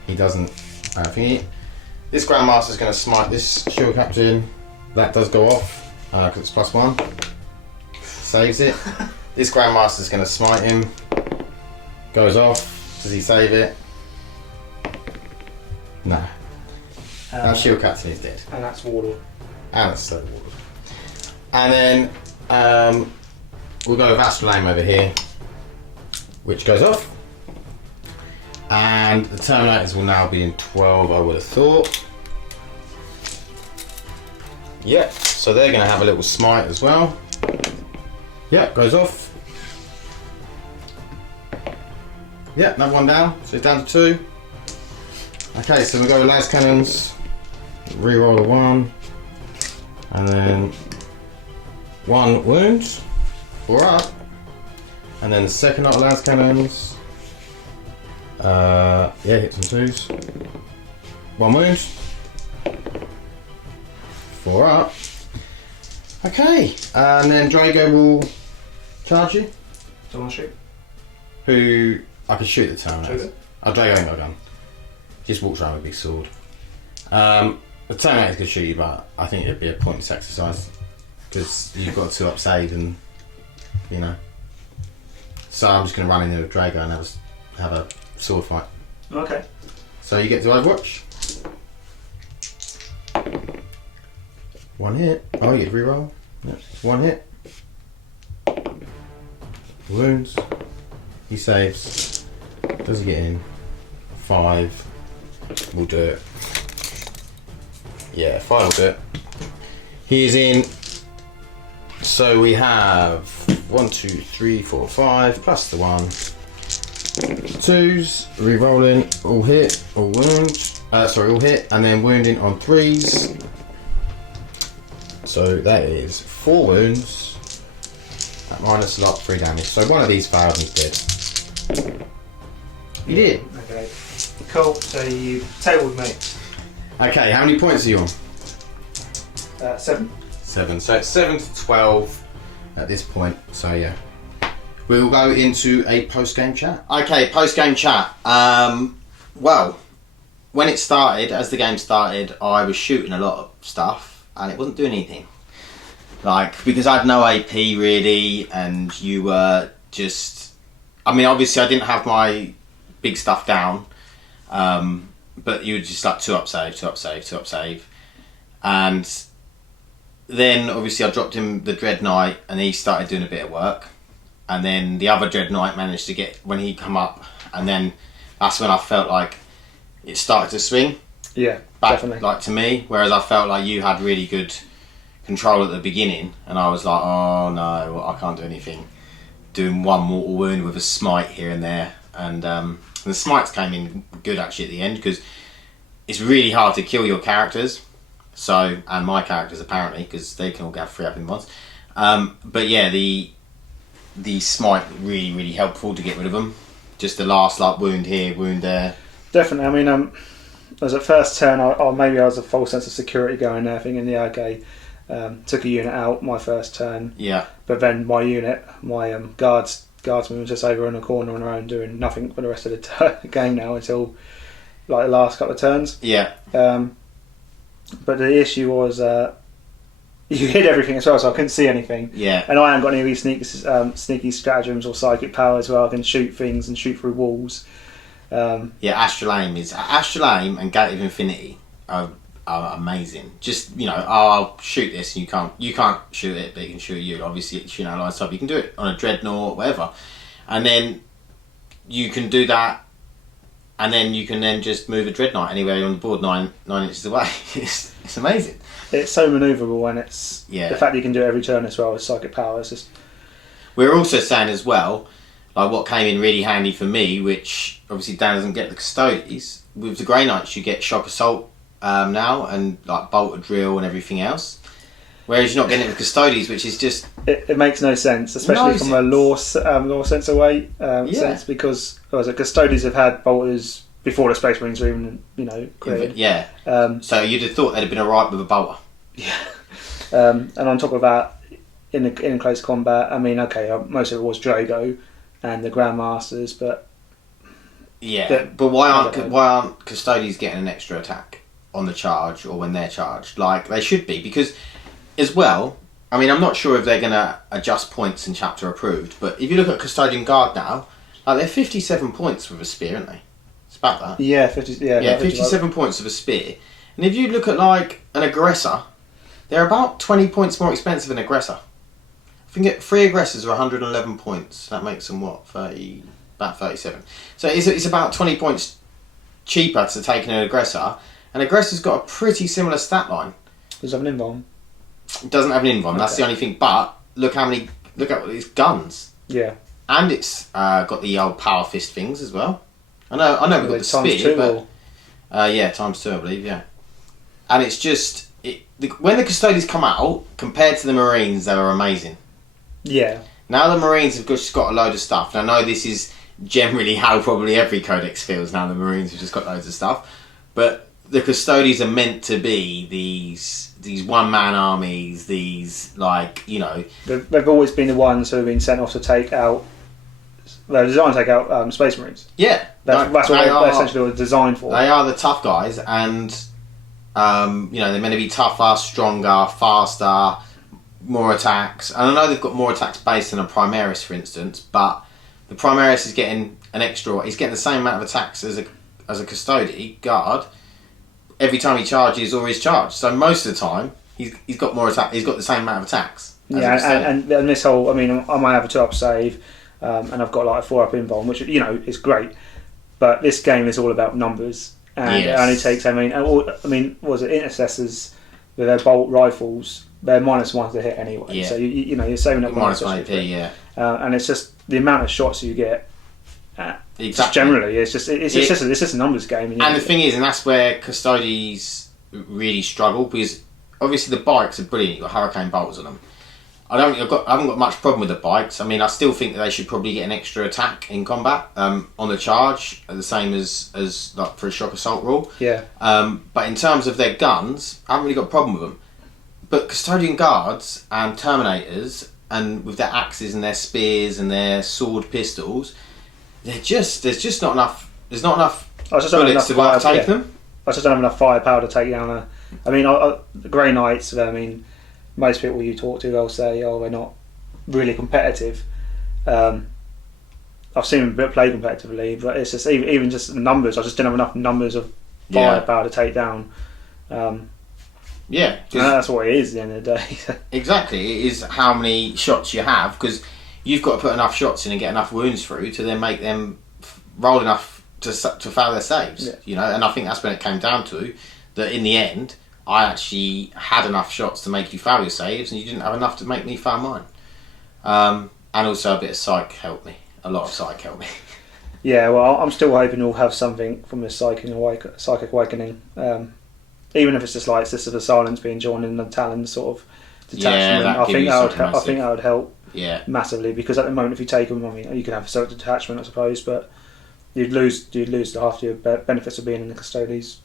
He doesn't thingy. This Grandmaster's going to smite this shield captain that does go off because it's +1. Saves it. This Grandmaster's going to smite him. Goes off. Does he save it? No. Now Shield Captain is dead. And that's Warlord. And it's still Warlord. And then we'll go with Astral Aim over here, which goes off. And the Terminators will now be in 12, I would have thought. Yep, so they're going to have a little smite as well. Yep, goes off. Yep, another one down, so it's down to 2. Okay, so we go with Las Cannons, reroll a 1, and then 1 wound, 4 up, and then the second lot of Las Cannons, yeah, hits and 2s, 1 wound, 4 up. Okay, and then Drago will charge you. Do you want to shoot? Who I can shoot the Terminator. Shoot it. Oh, Drago ain't got a gun. Just walks around with a big sword. The Terminator's gonna shoot you, but I think it'd be a pointless exercise because you've got to 2 up save and you know. So I'm just gonna run in there with Drago and have a sword fight. Okay. So you get to Overwatch. 1 hit. Oh, you get to reroll. Yep. 1 hit. Wounds. He saves. Does he get in? 5. We'll do it. Yeah, 5 will do it. He is in. So we have 1, 2, 3, 4, 5 plus the 1. 2s. Re-rolling. All hit. All wound. All hit. And then wounding on 3s. So that is 4 wounds. At minus a lot, 3 damage. So one of these failed and he's dead. You did. Okay. Cool. So you tabled me. Okay, how many points are you on? 7. 7. So it's 7 to 12 at this point. So yeah. We'll go into a post-game chat. Okay, post-game chat. Well, when it started, as the game started, I was shooting a lot of stuff and it wasn't doing anything. Like, because I had no AP really, and you were just... I mean, obviously I didn't have my big stuff down, but you were just like 2 up save, 2 up save, 2 up save. And then obviously I dropped him the Dread Knight and he started doing a bit of work. And then the other Dread Knight managed to get, when he come up, and then that's when I felt like it started to swing. Yeah, back, definitely. like to me, whereas I felt like you had really good control at the beginning, and I was like, oh no, I can't do anything. Doing 1 mortal wound with a smite here and there, and the smites came in good actually at the end because it's really hard to kill your characters. So, and my characters apparently, because they can all get 3 up in once. But yeah, the smite really helpful to get rid of them. Just the last like wound here, wound there. Definitely. I mean, as at first turn, maybe I was a false sense of security going there, thinking, yeah, okay, took a unit out my first turn. Yeah. But then my unit, my guardsman was just over in a corner on their own doing nothing for the rest of the game now until like the last couple of turns. Yeah. But the issue was you hid everything as well, so I couldn't see anything. Yeah. And I haven't got any of these sneaky stratagems or psychic power as well. I can shoot things and shoot through walls. Yeah, Astral Aim and Gate of Infinity are amazing. Just, you know, I'll shoot this and you can't shoot it, but you can shoot you. Obviously, it's, you know, line sub, you can do it on a Dreadnought, whatever. And then you can do that, and then you can then just move a Dreadnought anywhere on the board 9 inches away. It's amazing. It's so manoeuvrable, and it's the fact that you can do it every turn as well with psychic power. It's just... We're also saying as well, like what came in really handy for me, which obviously Dan doesn't get the Custodes. With the Grey Knights, you get Shock Assault now, and like Bolter Drill and everything else. Whereas you're not getting it with Custodes, which is just... It makes no sense, especially from a lore sense away sense, because Custodes have had Bolters before the Space Marines were even, you know, created. Yeah. So you'd have thought they'd have been alright with a Bolter. Yeah. And on top of that, in close combat, I mean, okay, most of it was Drago and the Grandmasters, but... Yeah, but why aren't Custodes getting an extra attack on the charge or when they're charged? Like, they should be, because as well, I mean, I'm not sure if they're going to adjust points in chapter approved, but if you look at Custodian Guard now, like they're 57 points with a spear, aren't they? It's about that. Yeah, 57 points with a spear. And if you look at like an aggressor, they're about 20 points more expensive than aggressor. I think 3 aggressors are 111 points. That makes them what, 30, about 37. So it's about 20 points cheaper to take an aggressor. And aggressor's got a pretty similar stat line. Does it have an invuln? It doesn't have an invuln. That's Okay. the only thing. But look at these guns. Yeah. And it's got the old power fist things as well. I know we've got the Times spear, 2 but or... times 2, I believe. Yeah, and it's just when the Custodes come out compared to the Marines, they were amazing. Yeah. Now the Marines have just got a load of stuff. And I know this is generally how probably every codex feels now. The Marines have just got loads of stuff, but the Custodes are meant to be these one-man armies. These They've always been the ones who have been sent off to take out. They're designed to take out Space Marines. Yeah, That's what they're essentially designed for. They are the tough guys, and they're meant to be tougher, stronger, faster, more attacks. And I know they've got more attacks based than a Primaris, for instance, but the Primaris is getting an extra. He's getting the same amount of attacks as a Custode guard every time he charges or is charged. So most of the time, he's got more attack. He's got the same amount of attacks. And this whole, I mean, I might have a 2-up save, and I've got like a 4-up invuln, which is great. But this game is all about numbers, and it only takes. Was it intercessors with their bolt rifles? They're -1 to hit anyway. Yeah. So you're saving up -1 AP. Yeah. And it's just the amount of shots you get. Exactly. Just generally, it's just a numbers game. And the thing is, and that's where Custodes really struggle, because obviously the bikes are brilliant. You've got Hurricane bolts on them. I haven't got much problem with the bikes. I mean, I still think that they should probably get an extra attack in combat on the charge, the same as like for a shock assault rule. Yeah. But in terms of their guns, I haven't really got a problem with them. But Custodian Guards and Terminators, and with their axes and their spears and their sword pistols, there's just not enough. There's not enough bullets to overtake them. I just don't have enough firepower to take down the Grey Knights. I mean, most people you talk to, they'll say, "Oh, they're not really competitive." I've seen them play competitively, but it's just even just the numbers. I just didn't have enough numbers of firepower to take down. That's what it is at the end of the day. Exactly, it is how many shots you have, because you've got to put enough shots in and get enough wounds through to then make them roll enough to fail their saves. Yeah. And I think that's when it came down to that. In the end, I actually had enough shots to make you fail your saves, and you didn't have enough to make me fail mine. And also a bit of psych helped me. A lot of psych helped me. Yeah, well, I'm still hoping we'll have something from this psychic awakening. Even if it's just like Sisters of Silence being joined in the Talon sort of detachment. Yeah, I think that would help. Yeah, massively, because at the moment, if you take them, I mean, you can have a self detachment, I suppose, but you'd lose the half your benefits of being in the Custodes.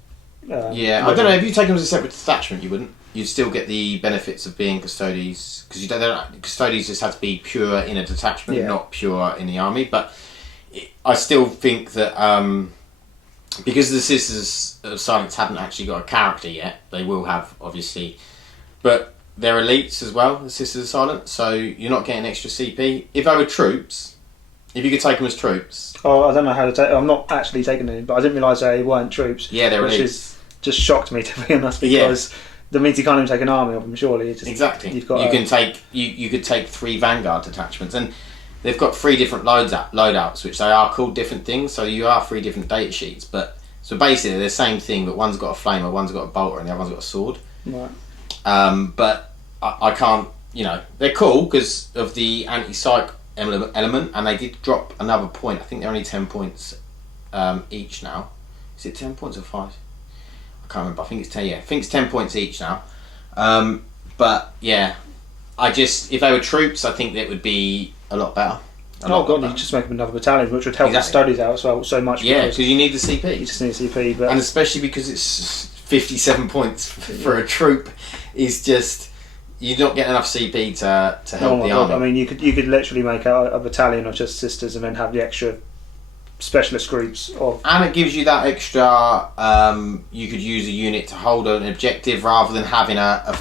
I don't know. If you take them as a separate detachment, you wouldn't. You'd still get the benefits of being Custodes, because Custodes just have to be pure in a detachment, not pure in the army. But I still think that because the Sisters of Silence haven't actually got a character yet, they will have, obviously, but they're elites as well, the Sisters of Silence, so you're not getting extra CP. If they were troops, if you could take them as troops... Oh, I don't know how to take... I'm not actually taking them, but I didn't realise they weren't troops. Yeah, they're elites. Which just shocked me, to be honest, because that means you can't even take an army of them, surely. Exactly. You've got you could take 3 Vanguard detachments, and they've got 3 different loadouts, which they are called different things, so you are 3 different data sheets, but... So basically, they're the same thing, but one's got a flamer, one's got a bolter, and the other one's got a sword. Right. But I can't, they're cool because of the anti-psych element, and they did drop another point. I think they're only 10 points each now. Is it 10 points or 5? I can't remember. I think it's 10. Yeah, I think it's 10 points each now. But yeah, if they were troops, I think that would be a lot better. You just make them another battalion, which would help the studies out as well so much. Yeah, because you need the CP. You just need CP, but and especially because it's 57 points for a troop, is just you're not getting enough CP to help the army. I mean, you could literally make a battalion of just Sisters and then have the extra specialist groups of. And it gives you that extra. You could use a unit to hold an objective rather than having a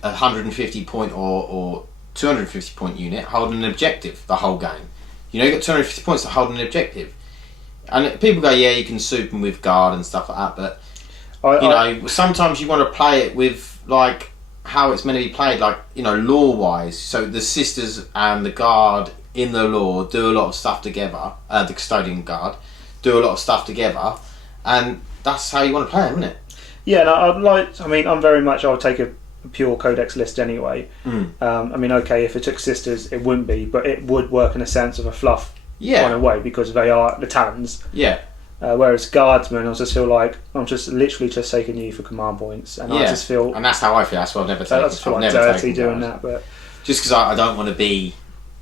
150 point or 250 point unit holding an objective the whole game. You know, you got 250 points to hold an objective, and people go, yeah, you can soup them with guard and stuff like that, but sometimes you want to play it with like how it's meant to be played, like, you know, lore wise. So the sisters and the guard in the lore do a lot of stuff together. The custodian guard do a lot of stuff together, and that's how you want to play them, isn't it? Yeah, and I'm very much. I would take a pure codex list anyway. I mean, okay, if it took sisters, it wouldn't be, but it would work in a sense of a fluff kind of way because they are the talons. Yeah. Whereas guardsmen, I just feel like I'm just literally just taking you for command points, and I just feel, and that's how I feel. That's why I've never taken. I just feel like dirty doing that, but just because I don't want to be.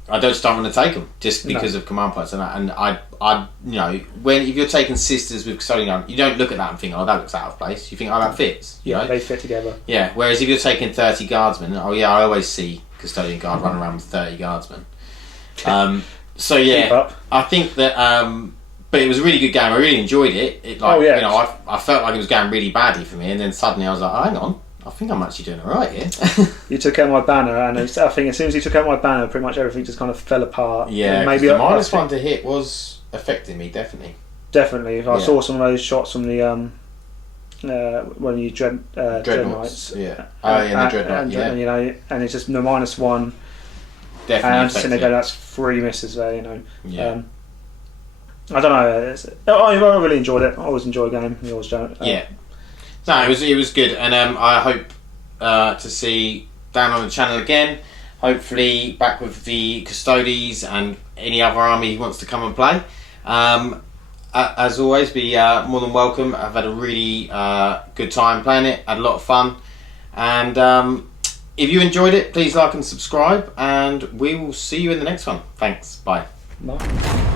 I just don't want to take them just because of command points and that. And I, you know, if you're taking sisters with custodian guard, you don't look at that and think, oh, that looks out of place. You think, oh, that fits. You know? They fit together. Yeah. Whereas if you're taking 30 guardsmen, oh yeah, I always see custodian guard running around with 30 guardsmen. So yeah, I think that. But it was a really good game. I really enjoyed it. You know, I felt like it was going really badly for me, and then suddenly I was like, oh, hang on. I think I'm actually doing alright here. You took out my banner, and I think as soon as you took out my banner, pretty much everything just kind of fell apart. Yeah, maybe the minus one to hit was affecting me, definitely. Definitely. I saw some of those shots from the when you dreadnoughts. Yeah. The dreadnought. And, you know, and it's just the minus one. Definitely. And I'm just sitting there, that's 3 misses there. You know. Yeah. I don't know. I really enjoyed it. I always enjoy a game. You always don't. Yeah. No, it was good, and I hope to see Dan on the channel again. Hopefully back with the Custodes and any other army he wants to come and play. As always, be more than welcome. I've had a really good time playing it. Had a lot of fun, and if you enjoyed it, please like and subscribe, and we will see you in the next one. Thanks. Bye. Bye.